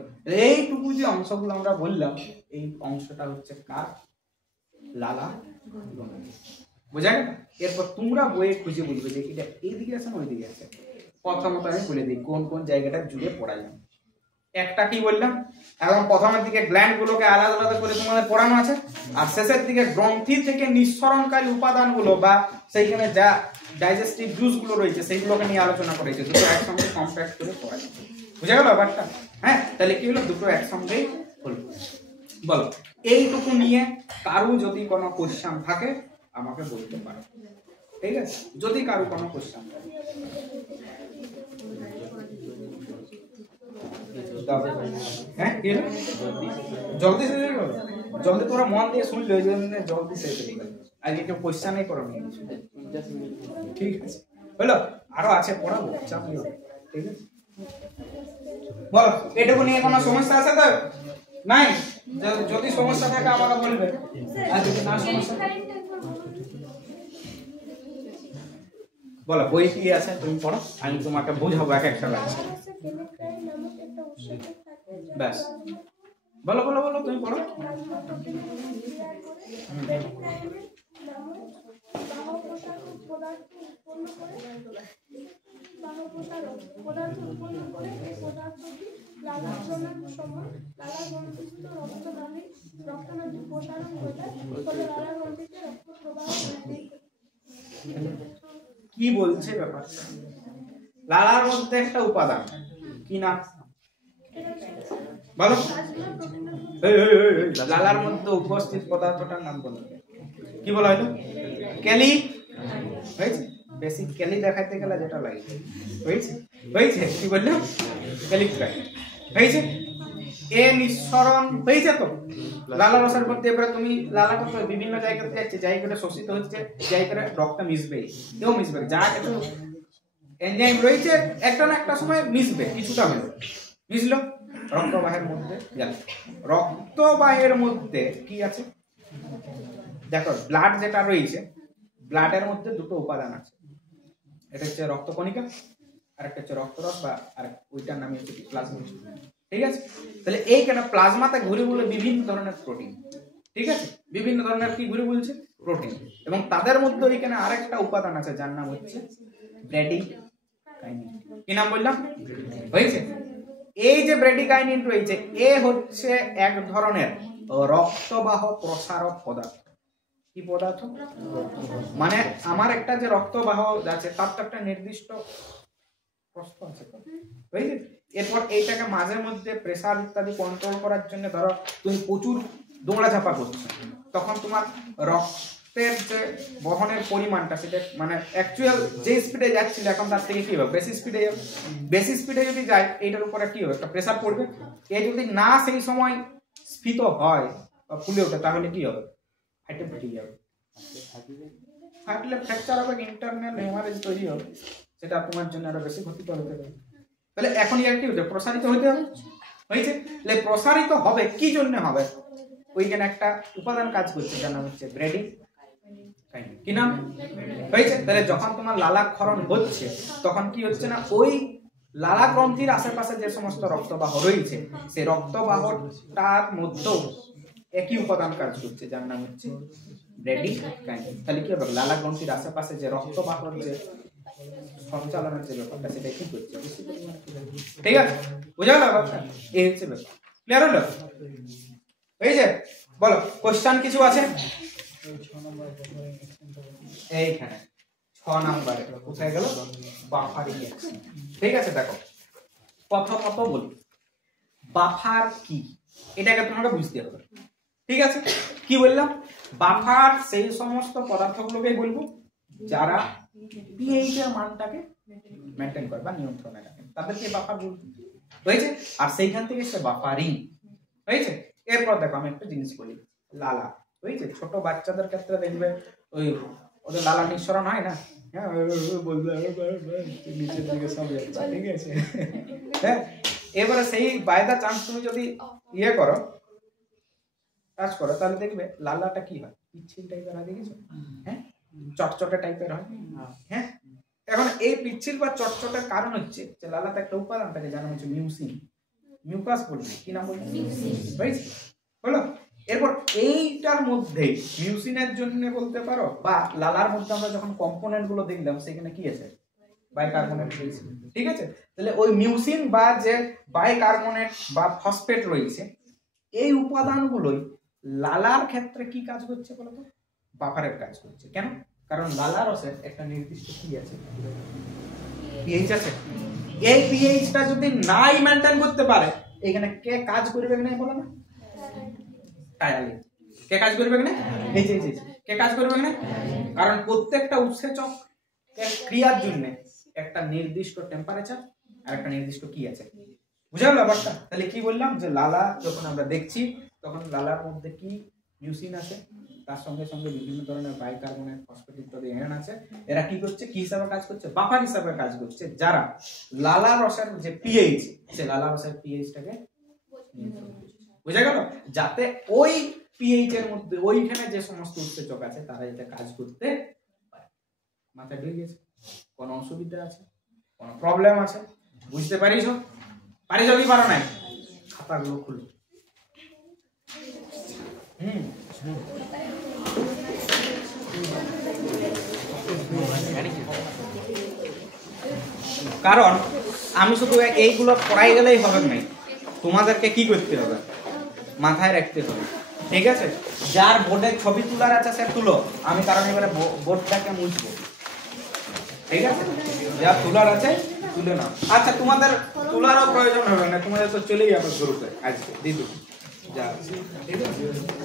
এইটুকু যে অংশগুলো আমরা বললাম, এই অংশটা হচ্ছে কার? লালা গ্রন্থি। বোঝা গেল? এরপর তোমরা বইয়ে খুঁজে বলবে যে এটা এইদিকে আছে না ওইদিকে আছে। প্রথমত আমি বলে দিই কোন কোন জায়গাটা জুড়ে পড়া যায়। একটা কি বললাম, এবং প্রথমের দিকে গ্ল্যান্ড গুলোকে আলাদা আলাদা করে তোমাদের পড়ানো আছে, আর শেষের দিকে গ্রন্থি থেকে নিঃসরণকারী উপাদানগুলো বা সেইখানে যা ডাইজেস্টিভ জুস গুলো রয়েছে সেইগুলোকে নিয়ে আলোচনা করেছে। দুটো একসঙ্গে কম্প্যাক্ট করে পড়া যায়। বুঝা গেল ব্যাপারটা? হ্যাঁ, তাহলে কি হলো, দুটো একসঙ্গেই হলো। বলো এইটুকু নিয়ে কারো যদি কোনো কোশ্চেন থাকে আমাকে বলতে পারো। ঠিক আছে, যদি কারো কোনো কোশ্চেন থাকে। হ্যাঁ, জলদি শেষ হয়ে গেল। জলদি তোরা মন দিয়ে শুনলে ওই জন্য জলদি শেষ হয়ে গেল। আগে একটু কোশ্চেনই করো নি। ঠিক আছে, হলো, আরো আছে পড়াবো, চাপ নিও। ঠিক আছে, বলো এটুকু নিয়ে কোনো সমস্যা আছে তো? নাই? যদি সমস্যা থাকে আমাকে বলবে, আর যদি না সমস্যা বলো বই কি আছে তুমি পড়ো, আমি তোমাকে বুঝাবো এক একটা ব্যাস। ব্যাস বলো বলো বলো তুমি পড়ো। পদার্থ উৎপন্ন করে এই পদার্থটি লালার সময় লালা গ্রন্থিস্থ রক্তনালীর প্রসারণ ঘটায়, ফলে লালা গ্রন্থিতে রক্ত প্রবাহ বৃদ্ধি। কি বলছে ব্যাপারটা? লালার মধ্যে একটা উপাদান কি নাম বলো? লালার মধ্যে উপস্থিত পদার্থটার নাম বলো। কি বলা হলো? ক্যালি। হয়েছে? বেসিক ক্যালি দেখাতে গেলে যেটা লাগে হয়েছে হয়েছে কি বললাম? ক্যালিক্রাইড হয়েছে। এ নিঃসরণ হয়েছে তো লালা রসের মধ্যে। এবারে তুমি লালা করতে বিভিন্ন জায়গাতে যাচ্ছে, জায়গাটা শোষিত হচ্ছে, জায়গাটা রক্ত মিশবে, কেউ মিশবে, যা কিছু এনজাইম রয়েছে একটা না একটা সময় মিশবে, কিছুটা হলো মিশলো রক্তবাহের মধ্যে গেল। রক্তবাহের মধ্যে কি আছে দেখো, ব্লাড যেটা রয়েছে, ব্লাডের মধ্যে দুটো উপাদান আছে। এটা হচ্ছে রক্তকণিকা আর একটা হচ্ছে রক্তরস, বা আর ওইটার নাম হচ্ছে প্লাজমা। ঠিক আছে, তাহলে এইখানে প্লাজমাতে ঘুরে বলে বিভিন্ন ধরনের প্রোটিন। ঠিক আছে, বিভিন্ন ধরনের কি ঘুরে বলছে? প্রোটিন। এবং তাদের মধ্যে ওইখানে আরেকটা উপাদান আছে যার নাম হচ্ছে ব্র্যাডিকাইনিন। কি নাম বললাম? হয়েছে। এই যে ব্র্যাডিকাইনিন রয়েছে, এ হচ্ছে এক ধরনের রক্তবাহ প্রসারক পদার্থ। কি পদার্থ? মানে আমার একটা যে রক্তবাহ আছে তার তো একটা নির্দিষ্ট প্রস্থ আছে, বুঝলি? এরপর এইটাকে মাঝে মধ্যে প্রেসার ইত্যাদি কন্ট্রোল করার জন্য ধরো তুমি প্রচুর দৌড়াঝাপা করছো, তখন তোমার রক্তের যে বহনের পরিমাণটা সেটা মানে অ্যাকচুয়াল যে স্পিডে যাচ্ছিল এখন তার থেকে কি হবে? বেশি স্পিডে যাবে। বেশি স্পিডে যদি যায় এইটার উপরে কি হবে? একটা প্রেসার পড়বে। এ যদি না সেই সময় স্ফীত হয় বা ফুলে ওঠে তাহলে কি হবে? ফাটে ফেটে যাবে। ফাটলে ফ্র্যাকচার হবে, ইন্টারনাল হেমারেজ তৈরি হবে, সেটা তোমার জন্য আরো বেশি ক্ষতিকর হতে পারে। তাহলে এখনই আর কি হচ্ছে? প্রসারিত হইতে হবে। হয়েছে? তাহলে প্রসারিত হবে কি জন্য হবে? ওইখানে একটা উপাদান কাজ করছে যার নাম হচ্ছে ব্র্যাডিকাইনিন। কি নাম? হয়েছে। তাহলে যখন তোমার লালাক্ষরণ হচ্ছে তখন কি হচ্ছে না, ওই লালা গ্রন্থির আশেপাশে যে সমস্ত রক্তবাহ রয়েছে সেই রক্তবাহটার মধ্যেও একই উপাদান কাজ করছে যার নাম হচ্ছে ব্র্যাডিকাইনিন। তাহলে কি হবে? লালা গ্রন্থির আশেপাশে যে রক্তবাহর যে সঞ্চালনের যে ব্যাপারটা সেটা কি করছে? ঠিক আছে, বুঝা গেল ব্যাপারটা? এই হচ্ছে ব্যাপার। ক্লিয়ার হলো? এই যে বলো, কোশ্চেন কিছু আছে? এইখানে 6 নম্বরে কোথায় গেল? Buffering action. ঠিক আছে, দেখো প্রথমত বলি বাফার কি, এটাকে তোমাকে বুঝতে হবে। ঠিক আছে, কি বললাম? বাফার সেই সমস্ত পদার্থগুলোকে বলবো যারা পিএইচ এর মানটাকে মেইনটেইন করে বা নিয়ন্ত্রণে রাখে, তাদেরকে বাফার বলবো। হয়েছে? আর সেইখান থেকে সে বাফারিং। হয়েছে? এরপর দেখো আমি একটা জিনিস বলি, লালা। হয়েছে? ছোট বাচ্চাদের ক্ষেত্রে দেখবে ওই ওদের লালা নিঃসরণ হয় না, হ্যাঁ নিচের দিকে সব যাচ্ছে। ঠিক আছে, হ্যাঁ। এবারে সেই বাই দা চান্স তুমি যদি ইয়ে করো, কাজ করো, তাহলে দেখবে লালাটা কি হয়? পিচ্ছিল টাইপের হয়, দেখেছো? হ্যাঁ, চটচটে টাইপের হয়। হ্যাঁ, এখন এই পিচ্ছিল বা চটচটের কারণ হচ্ছে যে লালাতে একটা উপাদান থাকে যার নাম হচ্ছে মিউসিন। মিউকাস বলবে, কি নাম বলবে? হয়েছে? হলো? এরপর এইটার মধ্যে মিউসিনের জন্য বলতে পারো, বা লালার মধ্যে আমরা যখন কম্পোনেন্ট গুলো দেখলাম সেখানে কি আছে? বাইকার্বনেট রয়েছে। ঠিক আছে, তাহলে ওই মিউসিন বা যে বাইকার্বনেট বা ফসফেট রয়েছে, এই উপাদানগুলোই লালার ক্ষেত্রে কি কাজ করছে বলতো? বাফারের কাজ করছে। কেন? কারণ লালা রসের একটা নির্দিষ্ট কি আছে? পিএইচ আছে। এই পিএইচটা যদি নাই মেইনটেইন করতে পারে, এখানে কে কাজ করবে না বলো না? টায়ালিন। কে কাজ করবে না? এই যে কে কাজ করবে না? কারণ প্রত্যেকটা উৎসেচক ক্রিয়ার জন্য একটা নির্দিষ্ট টেম্পারেচার আর একটা নির্দিষ্ট কি আছে, বুঝা গেল ব্যাপারটা? তাহলে কি বললাম যে লালা যখন আমরা দেখছি তখন লালার মধ্যে কি মিউসিন আছে, তার সঙ্গে সঙ্গে বিভিন্ন ধরনের বাইকার্বনেট, ফসফেট ইত্যাদি এন আছে। এরা কি করছে? কি হিসাবে কাজ করছে? বাফার হিসাবে কাজ করছে, যারা লালা রসের যে পিএইচ, সে লালা রসের পিএইচটাকে বুঝা গেল, যাতে ওই পিএইচ এর মধ্যে ওইখানে যে সমস্ত উৎসেচক আছে তারা যাতে কাজ করতে পারে। মাথায় ঢুকে গেছে? কোন অসুবিধা আছে? কোন প্রবলেম আছে? বুঝতে পারিস? পারি যদি পারো নাই, খাতাগুলো খুলো। হুম কারণ আমি শুধু এইগুলো পড়াই গেলেই হবে না, তোমাদেরকে কি করতে হবে, মাথায় রাখতে হবে। ঠিক আছে, যার বোর্ডে ছবি তোলার আছে সে তুলো, আমি কারণ এবারে বোর্ডটাকে মুছবো। ঠিক আছে, যার তোলার আছে তুলে নাও। আচ্ছা, তোমাদের তোলারও প্রয়োজন হবে না, তোমাদের তো চলেই যাবে গ্রুপে আজকে দিদু যা আছে। ঠিক আছে,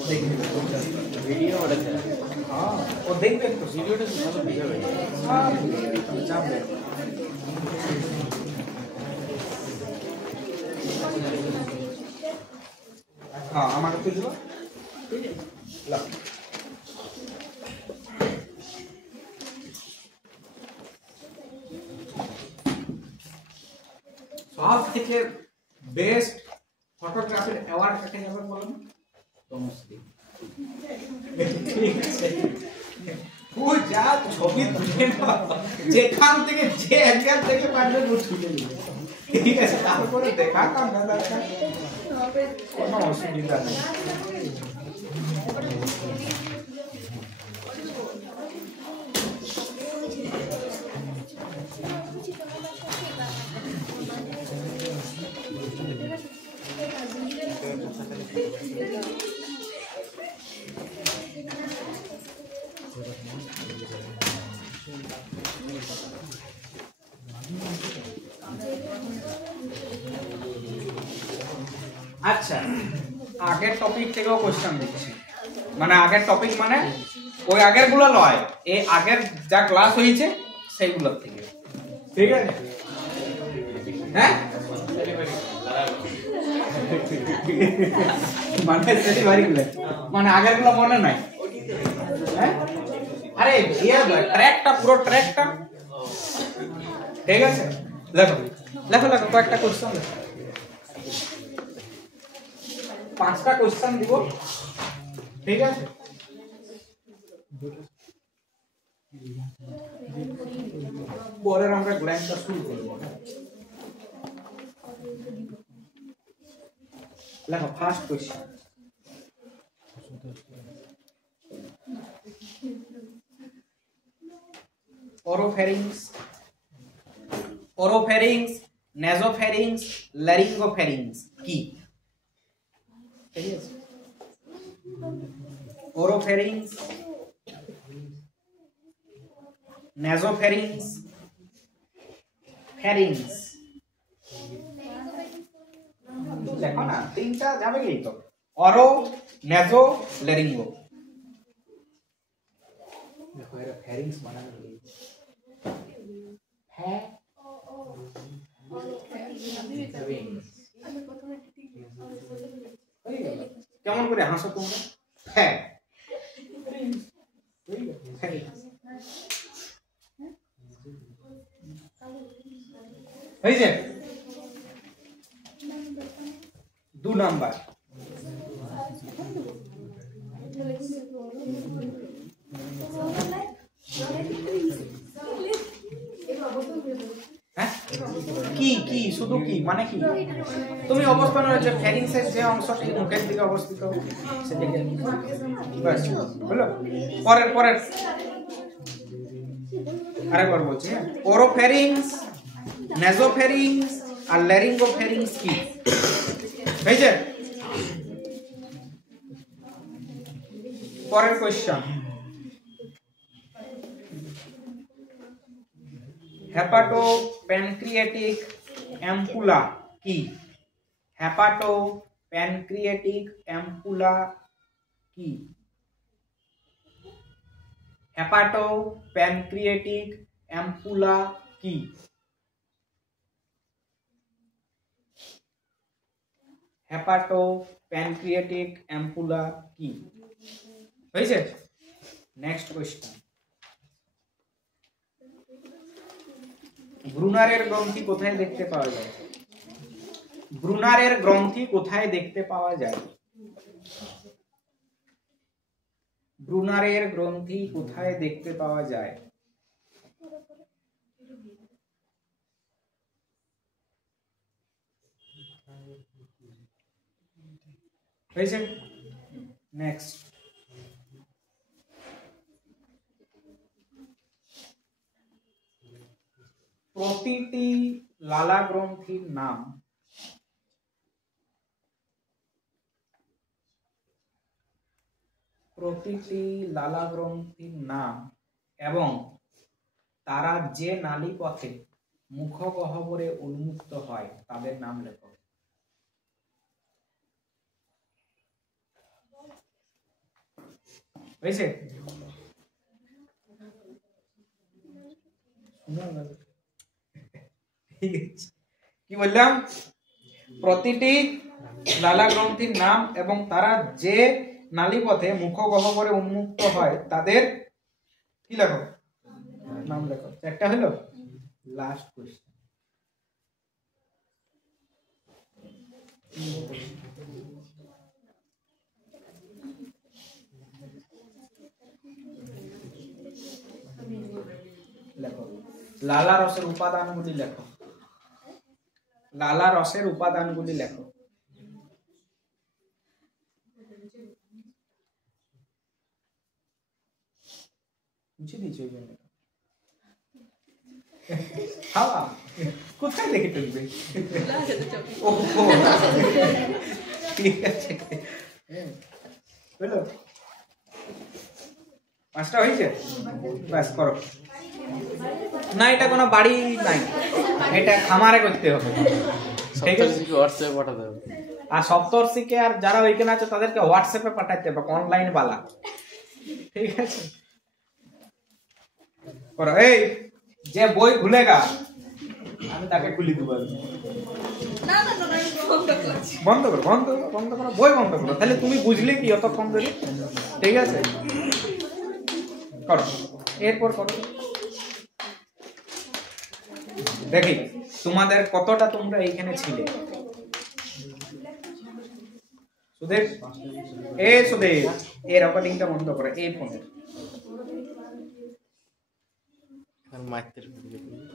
দেখবে ভিডিও বানাচ্ছে হ্যাঁ, ও দেখবে তো ভিডিওটা ভালো বুঝাবে চাপ নেই। হ্যাঁ, আমাকে তুলে দেবো। লাও। সব থেকে বেস্ট ফটোগ্রাফির অ্যাওয়ার্ড কাকে যাবে বলুন? তমশ্রী। ঠিক আছে, ও যা ছবি তুলে না, যেখান থেকে যে অ্যাঙ্গেল থেকে পারবে ও তুলে নিবে। ঠিক আছে, তারপরে দেখা কাম না দরকার, কোনো অসুবিধা নেই। আচ্ছা, আগের টপিক থেকেও কোশ্চেন দিচ্ছি, মানে আগের টপিক মানে ওই আগের গুলো নয়, এই আগের যা ক্লাস হয়েছে সেইগুলোর থেকে। ঠিক আছে, হ্যাঁ মানে ডেলিভারি গুলো মানে আগের গুলো মনে নাই। হ্যাঁ, আরে ট্র্যাকটা পুরো ট্র্যাকটা। ঠিক আছে, লেখো লেখো লেখো, কয়েকটা কোশ্চেন লেখো, 5টা কোশ্চেন দিব। ঠিক আছে, পরের আমরা গ্ল্যান্সটা শুরু করব। লেখো ফার্স্ট কোশ্চেন। ওরোফ্যারিংস, ওরোফ্যারিংস, নেজোফ্যারিংস, ল্যারিঙ্গোফ্যারিংস কি? ঠিক আছে, ওরোফ্যারিংস, নেজোফ্যারিংস, ফ্যারিংস। দেখো না, তিনটা যাবে কি তো, অরো, নেজো, ল্যারিঙ্গো। দেখো এরা ফ্যারিংস বানানো হয়েছে। হ্যাঁ, কেমন করে হাসো তোমরা? হ্যাঁ, হয়েছে 2 নাম্বার। হ্যাঁ, কি কি শুধু কি মানে কি? তুমি অবস্থান হচ্ছে ফ্যারিংসের যে অংশটি মুখের দিকে অবস্থিত সেটাকে বাস হলো। পরের পরের আরেকবার বলছি, হ্যাঁ, ওরোফ্যারিংস, নেজোফ্যারিংস আর ল্যারিঙ্গোফ্যারিংস কি? হয়েছে? পরের কোশ্চেন, হেপাটো প্যানক্রিয়াটিক অ্যাম্পুলা কি? হেপাটো প্যানক্রিয়াটিক অ্যাম্পুলা কি? হেপাটো প্যানক্রিয়াটিক অ্যাম্পুলা কি? হেপাটো প্যানক্রিয়াটিক অ্যাম্পুলা কি? হয়েছে? নেক্সট কোশ্চেন, ব্রুনারের গ্রন্থি কোথায় দেখতে পাওয়া যায়? ব্রুনারের গ্রন্থি কোথায় দেখতে পাওয়া যায়? ব্রুনারের গ্রন্থি কোথায় দেখতে পাওয়া যায়? হয়েছে? নেক্সট, প্রতিটি লালা গ্রন্থির নাম এবং তারা যে নালী পথে মুখগহ্বরে উন্মুক্ত হয় তাদের নাম লেখো। হয়েছে? কি বললাম? প্রতিটি লালা গ্রন্থির নাম এবং তারা যে নালীপথে মুখগহ্বরে উন্মুক্ত হয় তাদের কি লেখো? নাম লেখো। একটা হলো লাস্ট কোশ্চেন। লেখো লালা রসের উপাদানগুলি লেখো। লালা রসের উপাদানগুলি লেখো। মুছে দিয়েছি ওই জন্য। হাওয়া কোথায় দেখে তুলবে? ঠিক আছে, বুঝলো? 5টা হয়েছে? ব্যাস করো। না, এটা কোনো বাড়ি নাই, এটা খামারে করতে হবে। ঠিক আছে, হোয়াটসঅ্যাপে পাঠাতে হবে। আর সপ্তর্ষিকে আর যারা ওইখানে আছে তাদেরকে হোয়াটসঅ্যাপে পাঠাতে হবে, অনলাইন বালা। ঠিক আছে, করো। এই যে বই ভুলেগা আমি তাকে খুলি দেবো। বন্ধ করো, বন্ধ করো, বই বন্ধ করো। তাহলে তুমি বুঝলে কি অতক্ষণ ধরে? ঠিক আছে, করো, এরপর করো। দেখি তোমাদের কতটা তোমরা এইখানে ছিলে। সুদেব, সুদেব, এই রেকর্ডিংটা বন্ধ করো এই ফোনের। মাইতে